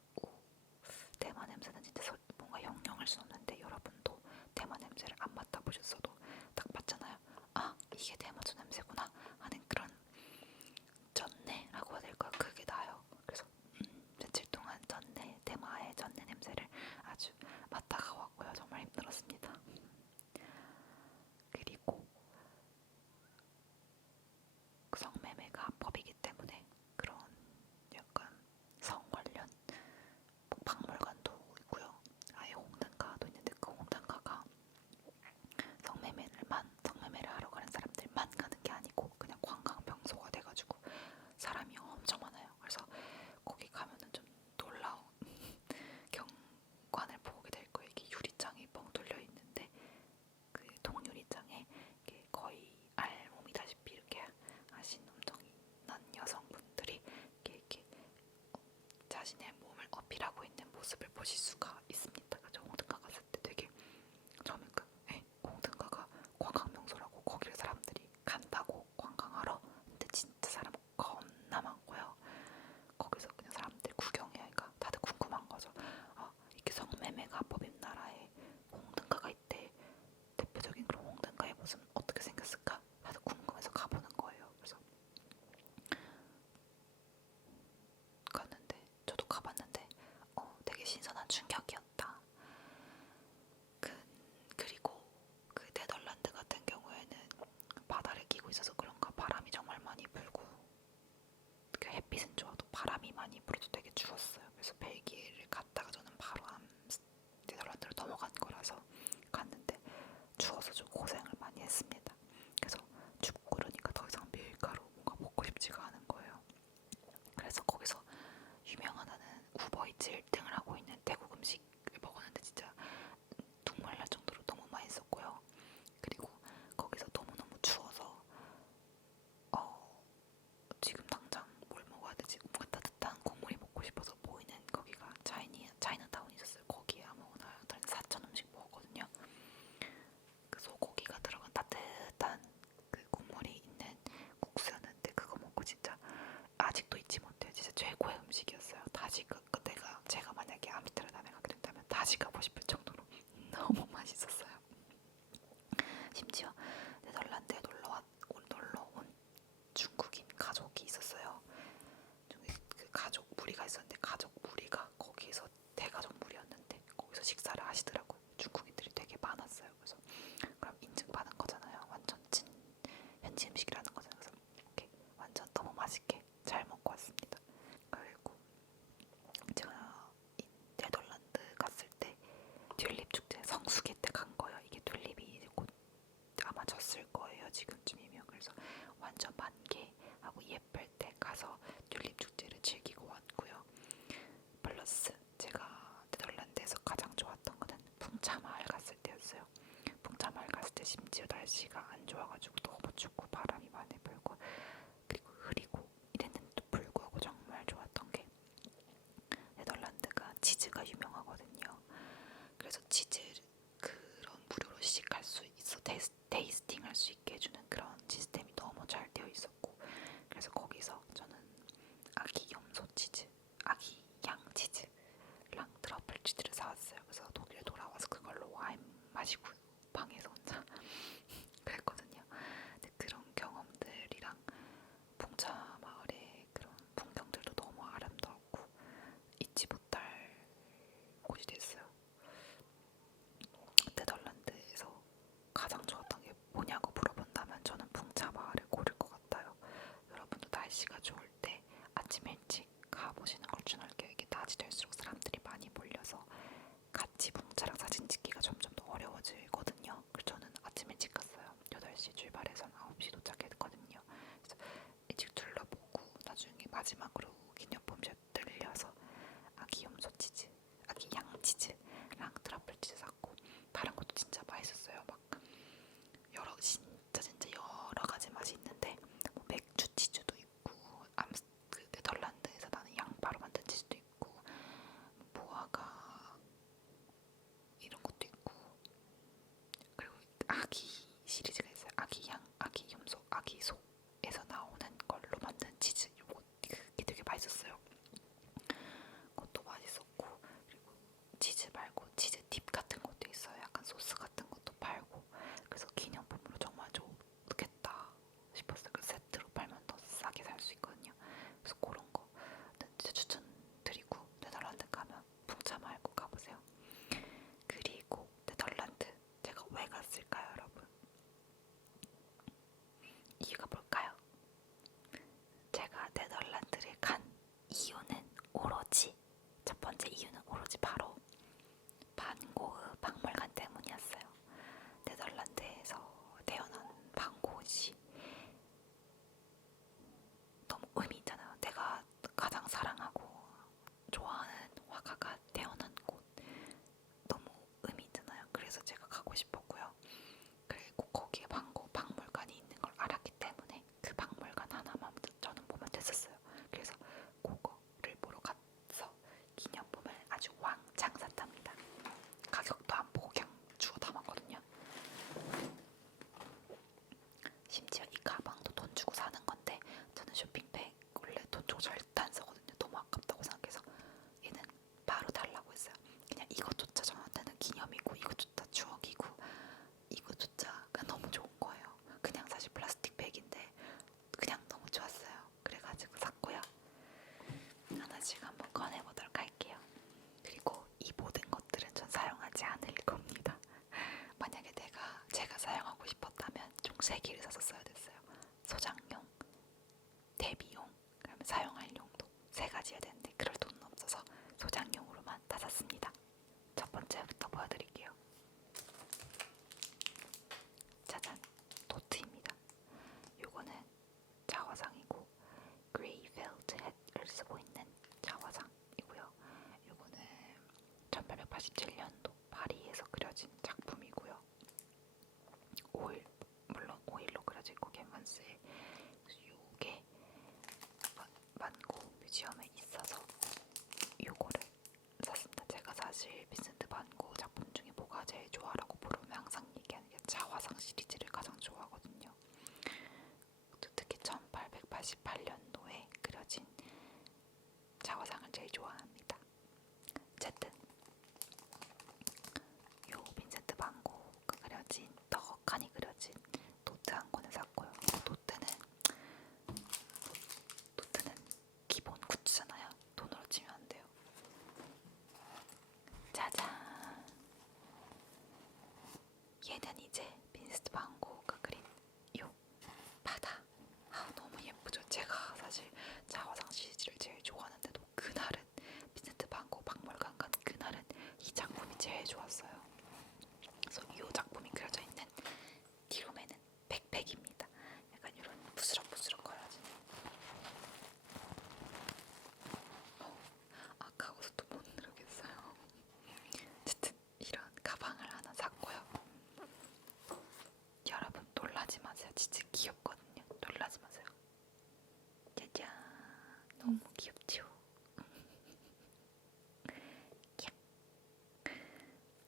대마 냄새는 진짜 뭔가 형용할 수 없는데, 여러분도 대마 냄새를 안 맡아보셨어도 딱 맞잖아요. 아, 이게 대마초 냄새구나 하는 그런 전내라고 해야 될까요? 그게 나요. 그래서 며칠 동안 대마의 전내 냄새를 아주 맡다가 왔고요. 정말 힘들었습니다. 그리고 성매매가 합법이기 때문에 그런 약간 성 관련 박물관도 있고요. 아예 홍단가도 있는데, 그 홍단가가 성매매를 하러 가는 사람들만 가는 게 아니고 그냥 관광 명소가 돼가지고 사람이 엄청 많아요. 그래서 거기 가면은 좀 놀라운 경관을 보게 될 거예요. 이게 유리창이 뻥 뚫려 있는데, 그 동유리창에 이게 거의 알몸이다시피 이렇게 하신 엄청난 여성분들이 이렇게 자신의 몸을 어필하고 있는 모습을 보실 수가 있습니다. 그래서 홍등가 갔을 때 되게 처음에 홍등가가 관광명소라고 거기를 사람들이 간다고 관광하러. 근데 진짜 사람 겁나 많고요. 거기서 그냥 사람들 구경해, 그러니까 다들 궁금한 거죠. 앞으로도 되게 추웠어요. 그래서 벨기에를 갔다가 저는 바로 네덜란드로 넘어간 거라서 갔는데 추워서 좀 고생을 많이 했습니다. 그래서 춥고 그러니까 더 이상 밀가루 뭔가 먹고 싶지가 않은 거예요. 그래서 거기서 유명하다는 우버이츠 1등을 하고 있는 태국 음식을 먹었는데 진짜 눈물 날 정도로 너무 맛있었고요. 그리고 거기서 너무너무 추워서 지금 당장 뭘 먹어야 되지? 뭔가 따뜻한 국물이 먹고 싶어서 보이는 거기가 차이나타운이 있었어요. 거기에 아무거나 다른 사천 음식 먹었거든요. 그 소고기가 들어간 따뜻한 그 국물이 있는 국수였는데 그거 먹고 진짜 아직도 잊지 못해요. 진짜 최고의 음식이었어요. 다시 제가 만약에 아미스테르담에 가게 된다면 다시 가고 싶을 정도로 너무 맛있었어요. 심지어 네덜란드에 놀러 온 중국인 가족이 있었어요. 그 가족 무리가 있었는데 가족 무리가 거기에서 대가족 무리였는데 거기서 식사를 하시더라고요. 중국인들이 되게 많았어요. 그래서 그럼 인증받은 거잖아요. 완전 찐 현지 음식이라는 거잖아요. 그래서 이렇게 완전 너무 맛있게 잘 먹고 왔습니다. 그리고 제가 네덜란드 갔을 때 튤립 축제 성수기 때 간 거예요. 이게 튤립이 이제 곧 아마 졌을 거예요. 지금쯤이면. 그래서 완전 만개하고 예쁠 때 가서 튤립 축제를 즐기고 왔고요. 플러스 제가 네덜란드에서 가장 좋았던 거는 풍차마을 갔을 때였어요. 풍차마을 갔을 때 심지어 날씨가 안 좋아가지고 너무 춥고 바람이 많이 불고 그리고 흐리고 이랬는데도 불구하고 정말 좋았던 게 네덜란드가 치즈가 유명하거든요. 그래서 치즈 그런 무료로 시식할 수 있어 테이스팅 할 수 있게 해주는 그런 시스템이 너무 잘 되어 있었고 그래서 거기서 저는 아기 염소 치즈, 아기 양 치즈랑 트러플 치즈를 사왔어요. 그래서 독일에 돌아와서 그걸로 와인 마시고 방에서 혼자 그랬거든요. 근데 그런 경험들이랑 풍차 마을의 그런 풍경들도 너무 아름다웠고 잊지 못할 곳이 됐어요. 네덜란드에서 가장 좋았던 게 뭐냐고 물어본다면 저는 풍차 마을을 고를 것 같아요. 여러분도 날씨가 좋을 때 아침 일찍 가보시는 걸 추천할게요. 이게 낮이 될수록 사람들이 많이 몰려서 같이 풍차랑 사진 찍기가 점점 더 어려워지거든요. 그래서 저는 아침 일찍 갔어요. 8시 출발해서 9시 도착했거든요. 그래서 일찍 둘러보고 나중에 마지막으로 기념품샵 들려서 아기 염소 치즈, 아기 양 치즈랑 트러플 치즈 샀고 다른 것도 진짜 맛있었어요. 막 진짜 여러 가지 맛이 있는데 뭐 맥주 치즈도 있고 그 네덜란드에서 나는 양파로 만든 치즈도 있고 무화과 이런 것도 있고 그리고 아기 시리즈가 있어요. 아기 양, 아기 염소, 아기 소에서 나오는 걸로 만든 치즈 그게 되게 맛있었어요. 그것도 맛있었고 그리고 치즈 말고 치즈 딥 같은 것도 있어요. 약간 소스 같은 것도 팔고 그래서 기념품으로 정말 좋겠다 싶었어요. 그 세트로 팔면 더 싸게 살 수 있거든요. 그래서 그런 거 진짜 추천드리고 네덜란드 가면 풍차 말고 가보세요. 그리고 네덜란드 제가 왜 갔을까요, 여러분? 이유가 뭘까요? 제가 네덜란드를 간 이유는 오로지 첫 번째 이유는 오로지 바로 반 고흐 박물관 때문이었어요. 네덜란드에서 태어난 반 고흐 씨 너무 의미 있잖아요. 내가 가장 사랑하고 좋아하는 화가가 태어난 곳 너무 의미 있잖아요. 그래서 제가 가고 싶었고요. 그리고 거기에 반 고흐 박물관이 있는 걸 알았기 때문에 그 박물관 하나만 저는 보면 됐었어요. 그래서 그거를 보러 가서 기념품을 아주 왕창 샀답니다. 가격도 안 보고 그냥 주워 담았거든요. 심지어 이 가방도 돈 주고 사는 건데 저는 쇼핑백 원래 돈 주고 절대 안 사거든요. 너무 아깝다고 생각해서 얘는 바로 달라고 했어요. 그냥 이것조차 저한테는 기념이고 이것조차 추억이고 이것조차가 너무 좋은 거예요. 그냥 사실 플라스틱 백인데 그냥 너무 좋았어요. 그래가지고 샀고요. 하나씩 한번 꺼내보도록 할게요. 그리고 이 모든 것들은 전 사용하지 않을 겁니다. 만약에 제가 사용하고 싶었다면 총 3개를 샀었어야 됐어요. 소장용, 대비용, 그러면 사용할 용도 3가지여야 되는데 그럴 1947년도 파리에서 그려진 작품이고요. 오일, 물론 오일로 그려져 있고 캔버스에 요게 만고 뮤지엄에 있어서 요거를 샀습니다. 제가 사실 빈센트 반 고 작품 중에 뭐가 제일 좋아라고 물으면 항상 얘기하는 게 자화상 시리즈를 가장 좋아하거든요. 특히 1888년도에 그려진 자화상을 제일 좋아합니다. 어쨌든 요 빈센트 반 고가 그려진 떡하니 그려진 노트 한 권을 샀고요. 노트는 기본 굿즈잖아요. 돈으로 치면 안 돼요. 짜잔! 얘는 이제 빈센트 반 고가 그린 요 바다. 너무 예쁘죠? 제가 사실 자화상 시리즈를 제일 좋아하는데도 그날은 빈센트 반 고 박물관 간 그날은 이 작품이 제일 좋았어요. 그래서 이 작품이 그려져 있는 디룸에는 백팩입니다. 약간 이런 부스럭부스럭 걸어지는. 아까워서 또 못 누르겠어요. 어쨌든 이런 가방을 하나 샀고요. 여러분 놀라지 마세요. 진짜 귀엽거든요. 놀라지 마세요. 짜잔, 너무 귀엽죠?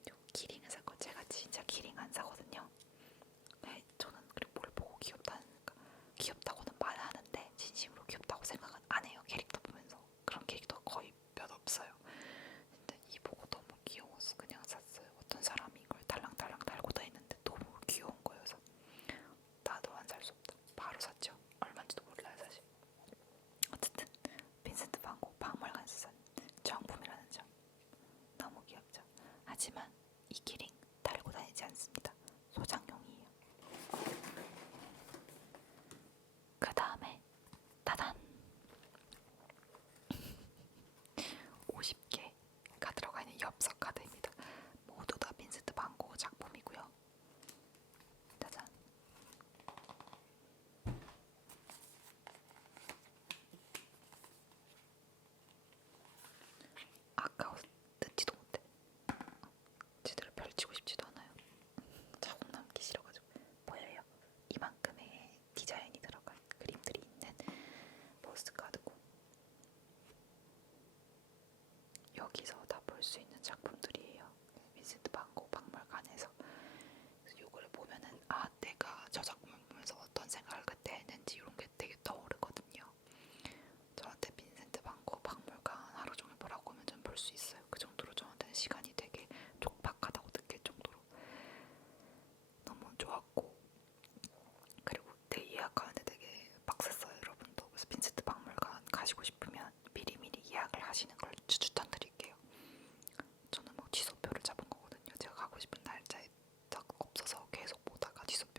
요 키링을 샀고 제가 진짜 키링 안 사거든요. 네, 저는 그리고 뭘 보고 귀엽다고는 말하는데 진심으로 귀엽다고 생각은 안 해요. 캐릭터 보면서 그런 캐릭터 거의 몇 없어요. 근데 이 보고 너무 귀여워서 그냥 샀어요. 어떤 사람이 이걸 달랑달랑 달고 다니는데 너무 귀여운 거여서 나도 안 살 수 없다. 바로 샀죠. 얼마인지도 몰라요 사실. 어쨌든 빈센트 반 고 박물관에서 산 정품이라는 점 너무 귀엽죠. 하지만 이 키링 달고 다니지 않습니다. 소장용이에요. 그 다음에 따단 50개가 들어가 있는 엽서 카드입니다. 모두 다 빈센트 반 고 작품이고요. 짜잔. 아까워서 뜯지도 못해. 제대로 펼치고 싶지도 않아요. 자국 남기 싫어가지고. 보여요? 이만큼의 디자인이 들어간 그림들이 있는 포스트카드고 여기서 다 볼 수 있는 작품들이에요. 빈센트 반 고 박물관에서. 그래서 요거를 보면은 내가 저 작품을 보면서 어떤 생각을 그때 했는지 이런 게 되게 떠오르거든요. 저한테 빈센트 반 고 박물관 하루 종일 보라고 하면 전 볼 수 있어요. 그 정도로 저한테는 시간이 되게 촉박하다고 느낄 정도로 너무 좋았고, 그리고 되게 예약하는데 되게 빡셌어요. 여러분도. 그래서 빈센트 박물관 가시고 싶으면 미리미리 예약을 하시는 걸 추천드릴게요. 저는 뭐 취소표를 잡은 거거든요. 제가 가고 싶은 날짜에 딱 없어서 계속 보다가 취소표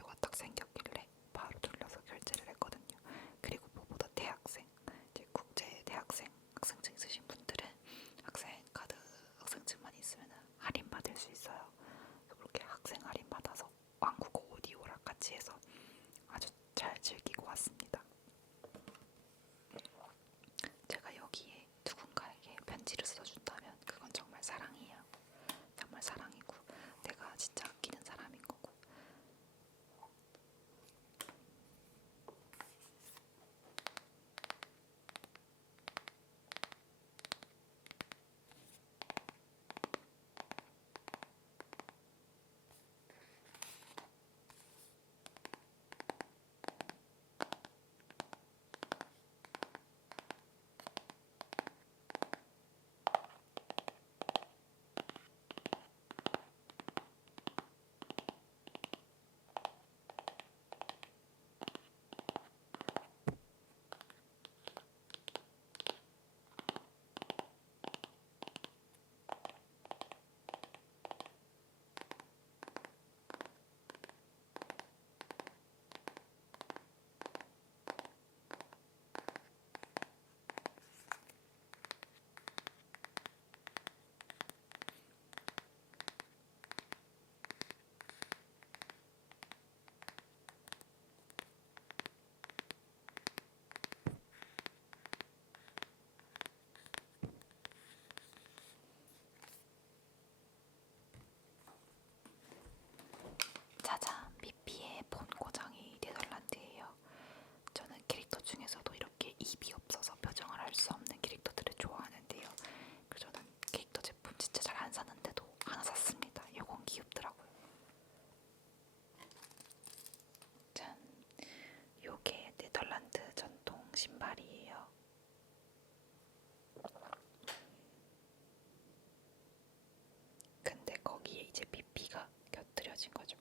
여기에 이제 미피가 곁들여진 거죠.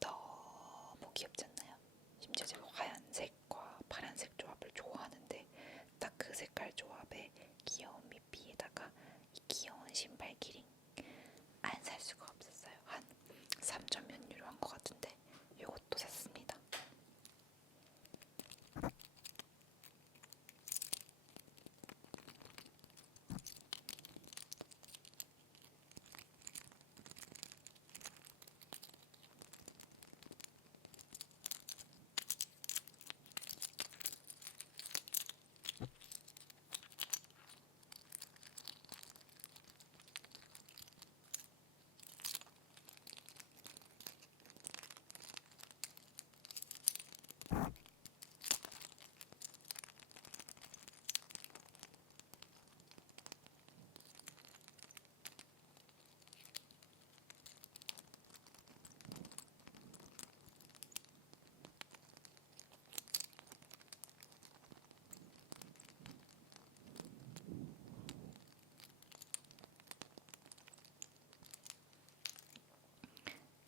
너무 귀엽지 않나요? 심지어 제가 하얀색과 파란색 조합을 좋아하는데 딱 그 색깔 조합에 귀여운 미피에다가 이 귀여운 신발 기링 안 살 수가 없었어요. 한 3점 몇 유로 한 것 같은데 이것도 샀습니다.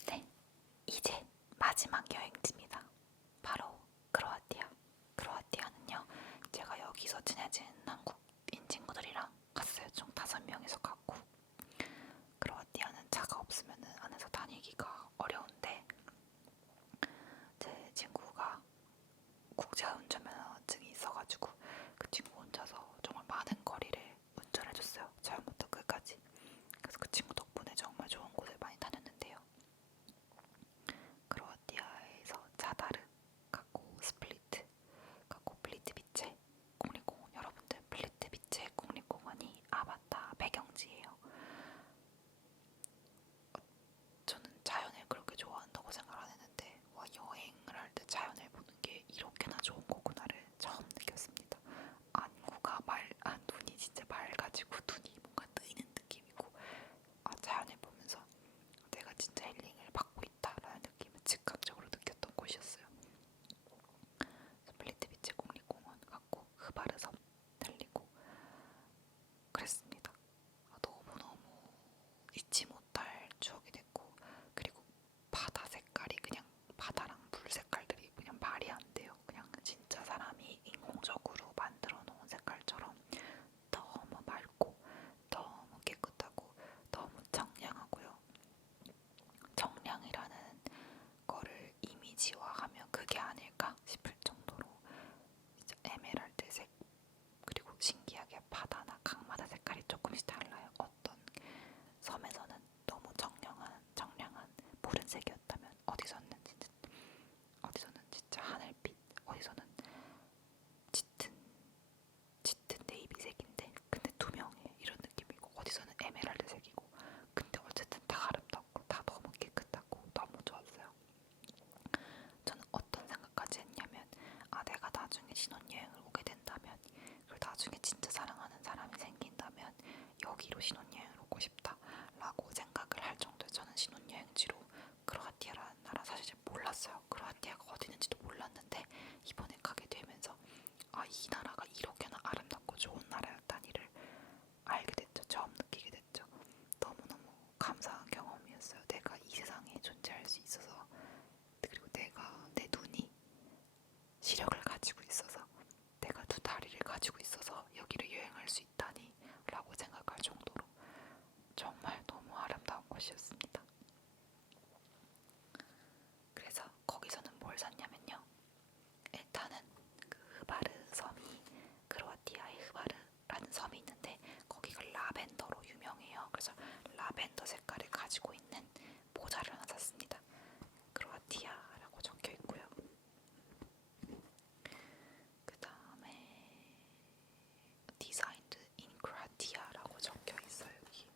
네, 이제 마지막 여행지입니다. 바로 크로아티아. 크로아티아는요, 제가 여기서 친해진 한국인 친구들이랑 갔어요. 총 5명이서 갔고, 크로아티아는 차가 없으면 안에서 다니기가 어려운데, 제 친구가 국제운전면허증이 있어가지고 그 친구 혼자서 정말 많은 거리를 운전해줬어요. 처음부터 끝까지. 그래서 그 친구 덕분에 정말 좋은 곳을 많이 다녔는데요. 크로아티아에서 자다르, 가고 스플리트, 가고 플리트비체 국립공원. 여러분들 플리트비체 국립공원이 아바타 배경지예요. 저는 자연을 그렇게 좋아한다고 생각을 안 했는데 와, 여행을 할 때 자연을 보는 게 이렇게나 좋은 거구나를 처음 느꼈습니다. 눈이 진짜 맑아지고 눈이 뭔가 뜨이는 느낌이고, 자연을 보면서 내가 진짜 힐링을 받고 있다라는 느낌을 즉각적으로 느꼈던 곳이었어요. 스플리트비체 국립공원 갔고 흐바르섬 달리고 그랬습니다. 너무너무 잊지 못할 추억이 됐고, 그리고 바다 색깔이 그냥 바다랑 물 색깔들이 그냥 말이 안 돼요. 그냥 진짜 사람이 인공적으로 만들어 놓은 색깔처럼 너무 맑고 너무 깨끗하고 너무 청량하고요. 청량이라는 거를 이미지화하면 그게 아닐까 싶을 정도로 진짜 에메랄드색, 그리고 신기하게 바다나 강마다 색깔이 조금씩 달라요. 어떤 섬에서는 너무 청량한 푸른색이었다면 어디서는 진짜 하늘빛, 어디서는 짙은 네이비색인데 근데 투명해 이런 느낌이고, 어디서는 에메랄드색이고, 근데 어쨌든 다 아름답고 다 너무 깨끗하고 너무 좋았어요. 저는 어떤 생각까지 했냐면, 내가 나중에 신혼여행을 오게 된다면, 그리고 나중에 진짜 사랑하는 사람이 생긴다면 여기로 신혼여행을 오고 싶다라고 생각을 할 정도에 저는 신혼여행지로 크로아티아라는 나라 사실 잘 몰랐어요. 크로아티아가 어디 있는지도 몰랐는데 이번에 가게 되면서 이 나라가 이렇게나 아름답고 좋은 나라였다니를 알게 됐죠. 처음 느끼게 됐죠. 너무너무 감사한 경험이었어요. 내가 이 세상에 존재할 수 있어서, 그리고 내 눈이 시력을 가지고 있어서, 내가 두 다리를 가지고 있어서 여기를 여행할 수 있다니 라고 생각할 정도로 정말 너무 아름다운 곳이었습니다. 그래서 거기서는 뭘 샀냐면요, 일단은 그 흐바르 섬이, 크로아티아의 흐바르라는 섬이 있는데 거기가 라벤더로 유명해요. 그래서 라벤더 색깔을 가지고 있는 모자를 하나 샀습니다. 크로아티아라고 적혀 있고요. 그 다음에 Designed in Croatia라고 적혀 있어요. 여기.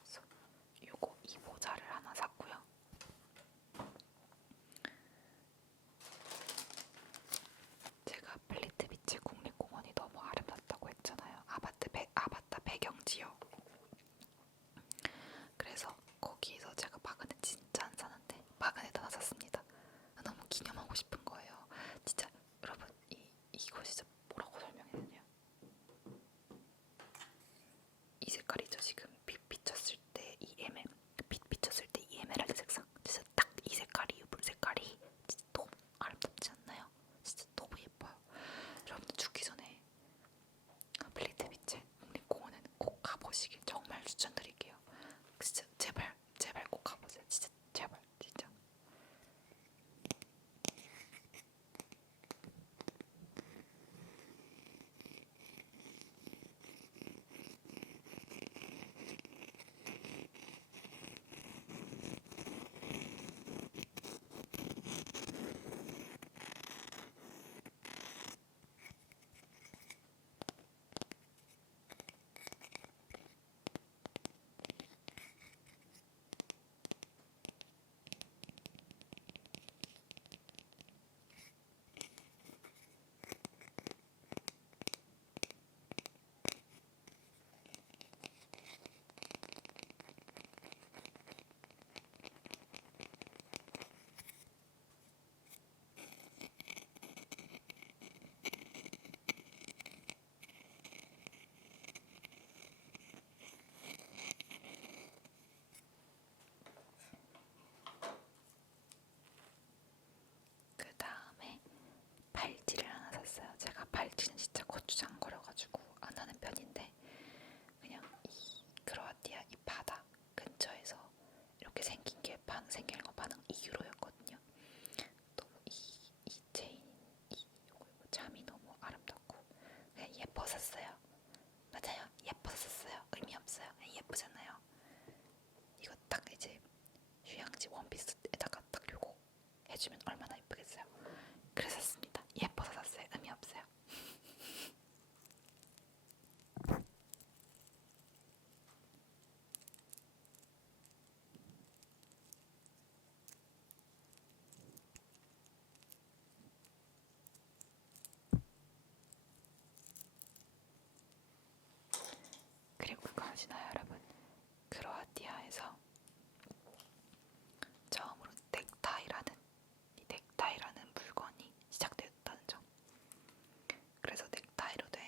그래서 이 모자를 하나 샀고요. 제가 플리트비체 국립공원이 너무 아름답다고 했잖아요. 아바타 배경지요. 주면 얼마나 예쁘겠어요. 그래서 샀습니다. 예뻐서 샀어요. 의미 없어요. 그리고 그거 아시나요, 여러분? 크로아티아에서 처음으로 이 넥타이라는 물건이 시작되었다는 점. 그래서 넥타이로 된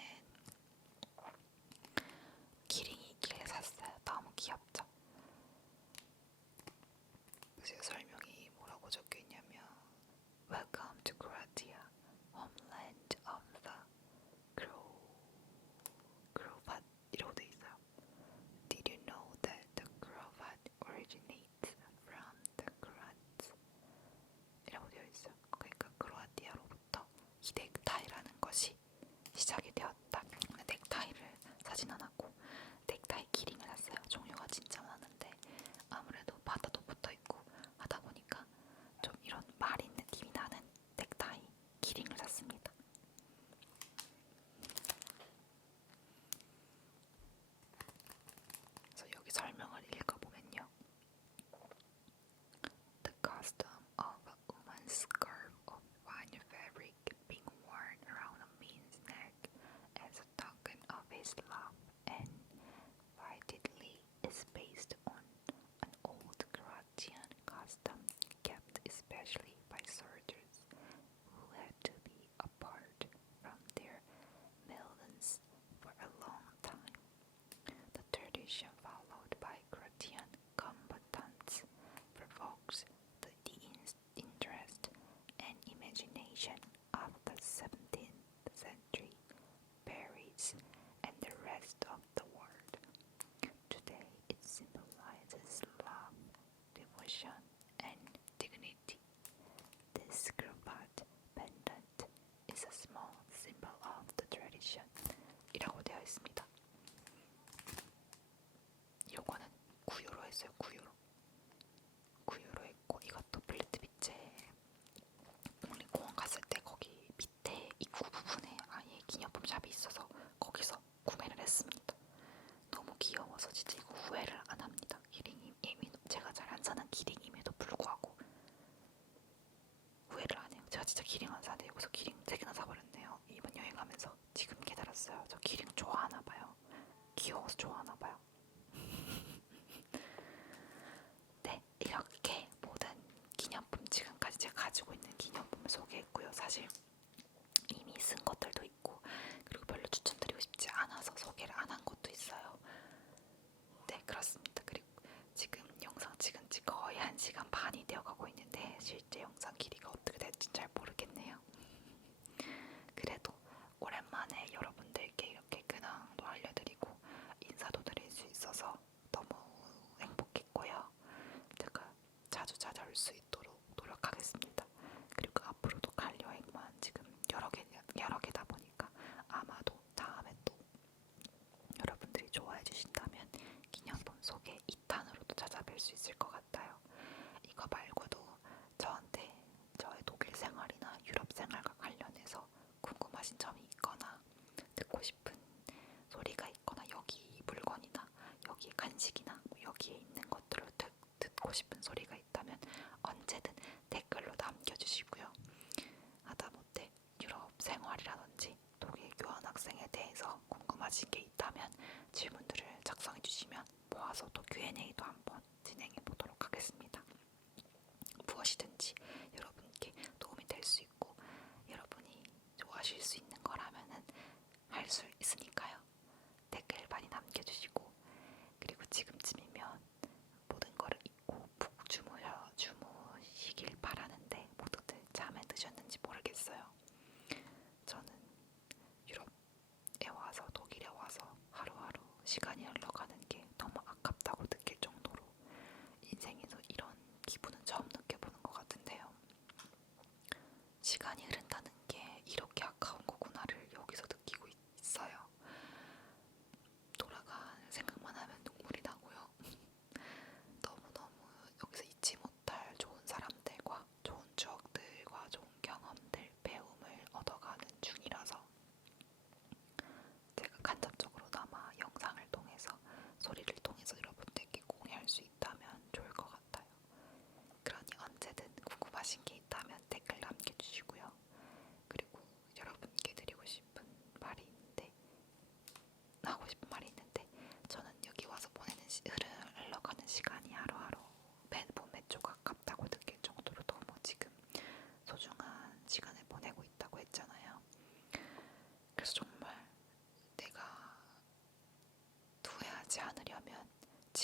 기링이 길게 샀어요. 너무 귀엽죠? 그래서 설명이 뭐라고 적혀있냐면 Welcome to Croatia, homeland of the Croat 이라고 돼 있어요. Did you know that the Croat originates from the Croats? 이라고 되어 있어요. 그러니까 크로아티아로부터 이 넥타이라는 것이 시작이 되었다. 넥타이를 사진 않았고 넥타이 기링을 샀어요. 종류가 진짜 많은데 아무래도 바다도 붙어있고 하다 보니까 좀 이런 마린 느낌이 나는 넥타이 기링을 샀습니다. 그래서 여기 설명을 읽어보면요. The custom of a woman's scarf of fine fabric being worn around a man's neck as a token of his love and fidelity is based on an old Croatian custom kept especially by soldiers who had to be apart from their maidens for a long time. The tradition followed by Croatian combatants provokes the interest and imagination of the 17th century Paris and the rest of the world. Today it symbolizes love, devotion, and dignity. This cravat pendant is a small symbol of the tradition. 이라고 되어 있습니다. 요거는 9유로 했어요. 9유로. 9유로 했고 이것도 플리트 비체 우리 공원 갔을 때 거기 밑에 입구 부분에 아예 기념품 샵이 있어서 거기서 구매를 했습니다. 너무 귀여워서 진짜 이거 후회를 안 합니다. 기링이 제가 잘 안 사는 기링임에도 불구하고 후회를 안 해요. 제가 진짜 기링 안 사는데 여기서 기링 3개나 사버렸네요. 이번 여행하면서 지금 깨달았어요. 저 기링 좋아하나 봐요. 귀여워서 좋아하나 봐요. 네, 이렇게 모든 기념품 지금까지 제가 가지고 있는 기념품을 소개했고요. 사실 이미 쓴 것들도 있고 그리고 별로 추천드리고 싶지 않아서 소개를 안 한 것도 있어요. 네, 그렇습니다. 그리고 지금 영상 찍은 지 거의 1시간 반이 되어가고 있는데 실제 영상 길이가 어떻게 될지 잘 모르겠네요. 그래도 오랜만에 여러분들께 이렇게 근황도 알려드리고 인사도 드릴 수 있어서 너무 행복했고요. 제가 자주 찾아올 수 있도록 노력하겠습니다. 그리고 앞으로도 갈 여행만 지금 여러 개다 보니까 아마도 다음에 또 여러분들이 좋아해 주신다면 기념품 소개 2탄으로도 찾아뵐 수 있을 것 같아요. 이거 말고도 저한테 저의 독일 생활이나 유럽 생활과 관련해서 궁금하신 점이 있거나 듣고 싶은 소리가 있거나 여기 물건이나 여기 간식이나 뭐 여기에 있는 것들을 듣고 싶은 소리가 있다면 언제든 댓글로 남겨주시고요. 하다못해 유럽 생활이라든지 독일 교환학생에 대해서 궁금하신 게 있다면 질문들을 작성해 주시면 모아서 또 Q&A도 한번 진행해 보도록 하겠습니다. 무엇이든지 여러분께 도움이 될 수 있고 여러분이 좋아하실 수 있는 거라면은 할 수 있으니까요. 댓글 많이 남겨주시고 그리고 지금쯤이면 모든 거를 잊고 푹 주무시길 바라는데 모두들 잠에 드셨는지 모르겠어요. 저는 유럽에 와서 독일에 와서 하루하루 시간이 흘러가는 게 너무 아깝다고 느낄 정도로 인생에서 이런 기분은 처음 느껴보는 것 같은데요. 시간이 흐른다는 게 이렇게 아까운 거구나를 여기서 느끼고 있어요. 돌아갈 생각만 하면 눈물이 나고요. 너무너무 여기서 잊지 못할 좋은 사람들과 좋은 추억들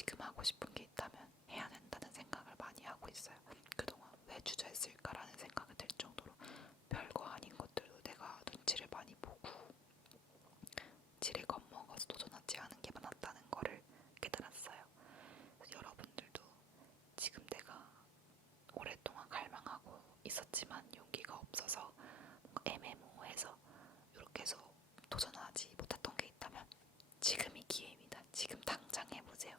지금 하고 싶은 게 있다면 해야 된다는 생각을 많이 하고 있어요. 그동안 왜 주저했을까라는 생각이 들 정도로 별거 아닌 것들도 내가 눈치를 많이 보고 지레 겁먹어서 도전하지 않은 게 많았다는 거를 깨달았어요. 그래서 여러분들도 지금 내가 오랫동안 갈망하고 있었지만 용기가 없어서 뭔가 애매모호해서 이렇게 해서 도전하지 못했던 게 있다면 지금이 기회입니다. 지금 당장 해보세요.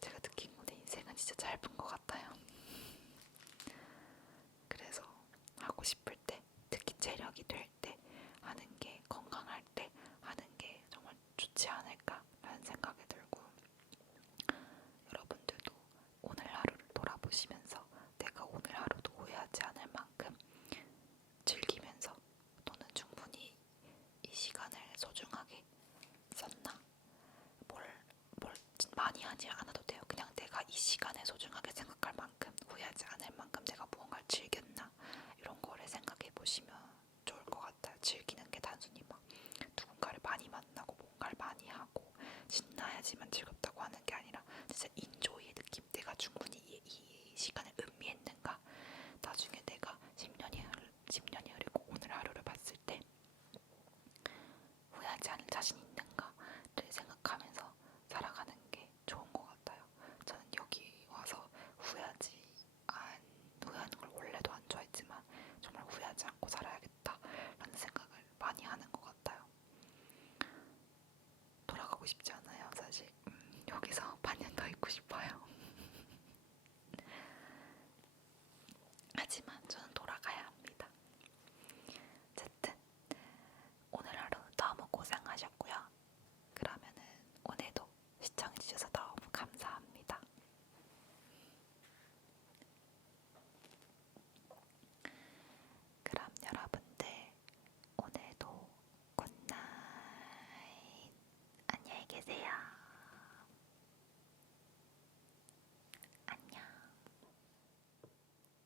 제가 느낀 건 내 인생은 진짜 짧은 것 같아요. 그래서 하고 싶을 때, 특히 체력이 될 때 하는 게, 건강할 때 하는 게 정말 좋지 않을까라는 생각이 들고, 여러분들도 오늘 하루를 돌아보시면서 내가 오늘 하루도 후회하지 않을 만큼 즐기면서 또는 충분히 이 시간을 소중하게 썼나? 뭘 많이 하지 않아도 돼요. 그냥 내가 이 시간을 소중하게 생각할 만큼, 후회하지 않을 만큼 내가 무언가를 즐겼나? 이런 거를 생각해 보시면 좋을 것 같아요. 즐기는 게 단순히 막 누군가를 많이 만나고 뭔가를 많이 하고 신나야지만 즐겁다고 하는 게 아니라 진짜 인조이의 느낌, 내가 충분히 이 시간을 음미했는가? 나중에 내가 10년이 흐르고 오늘 하루를 봤을 때 후회하지 않을 자신 있는가를 생각하면서 살아가는 게 좋은 것 같아요. 저는 여기 와서 후회하는 걸 원래도 안 좋아했지만 정말 후회하지 않고 살아야겠다라는 생각을 많이 하는 것 같아요. 돌아가고 싶지 않아요, 사실. 여기서 반년 더 있고 싶어요. 하지만 저는 돌아가야 합니다. 어쨌든 오늘 하루 너무 고생하셨고요. 그러면은 오늘도 시청해주셔서 너무 감사합니다. 그럼 여러분들 오늘도 굿나잇. 안녕히 계세요.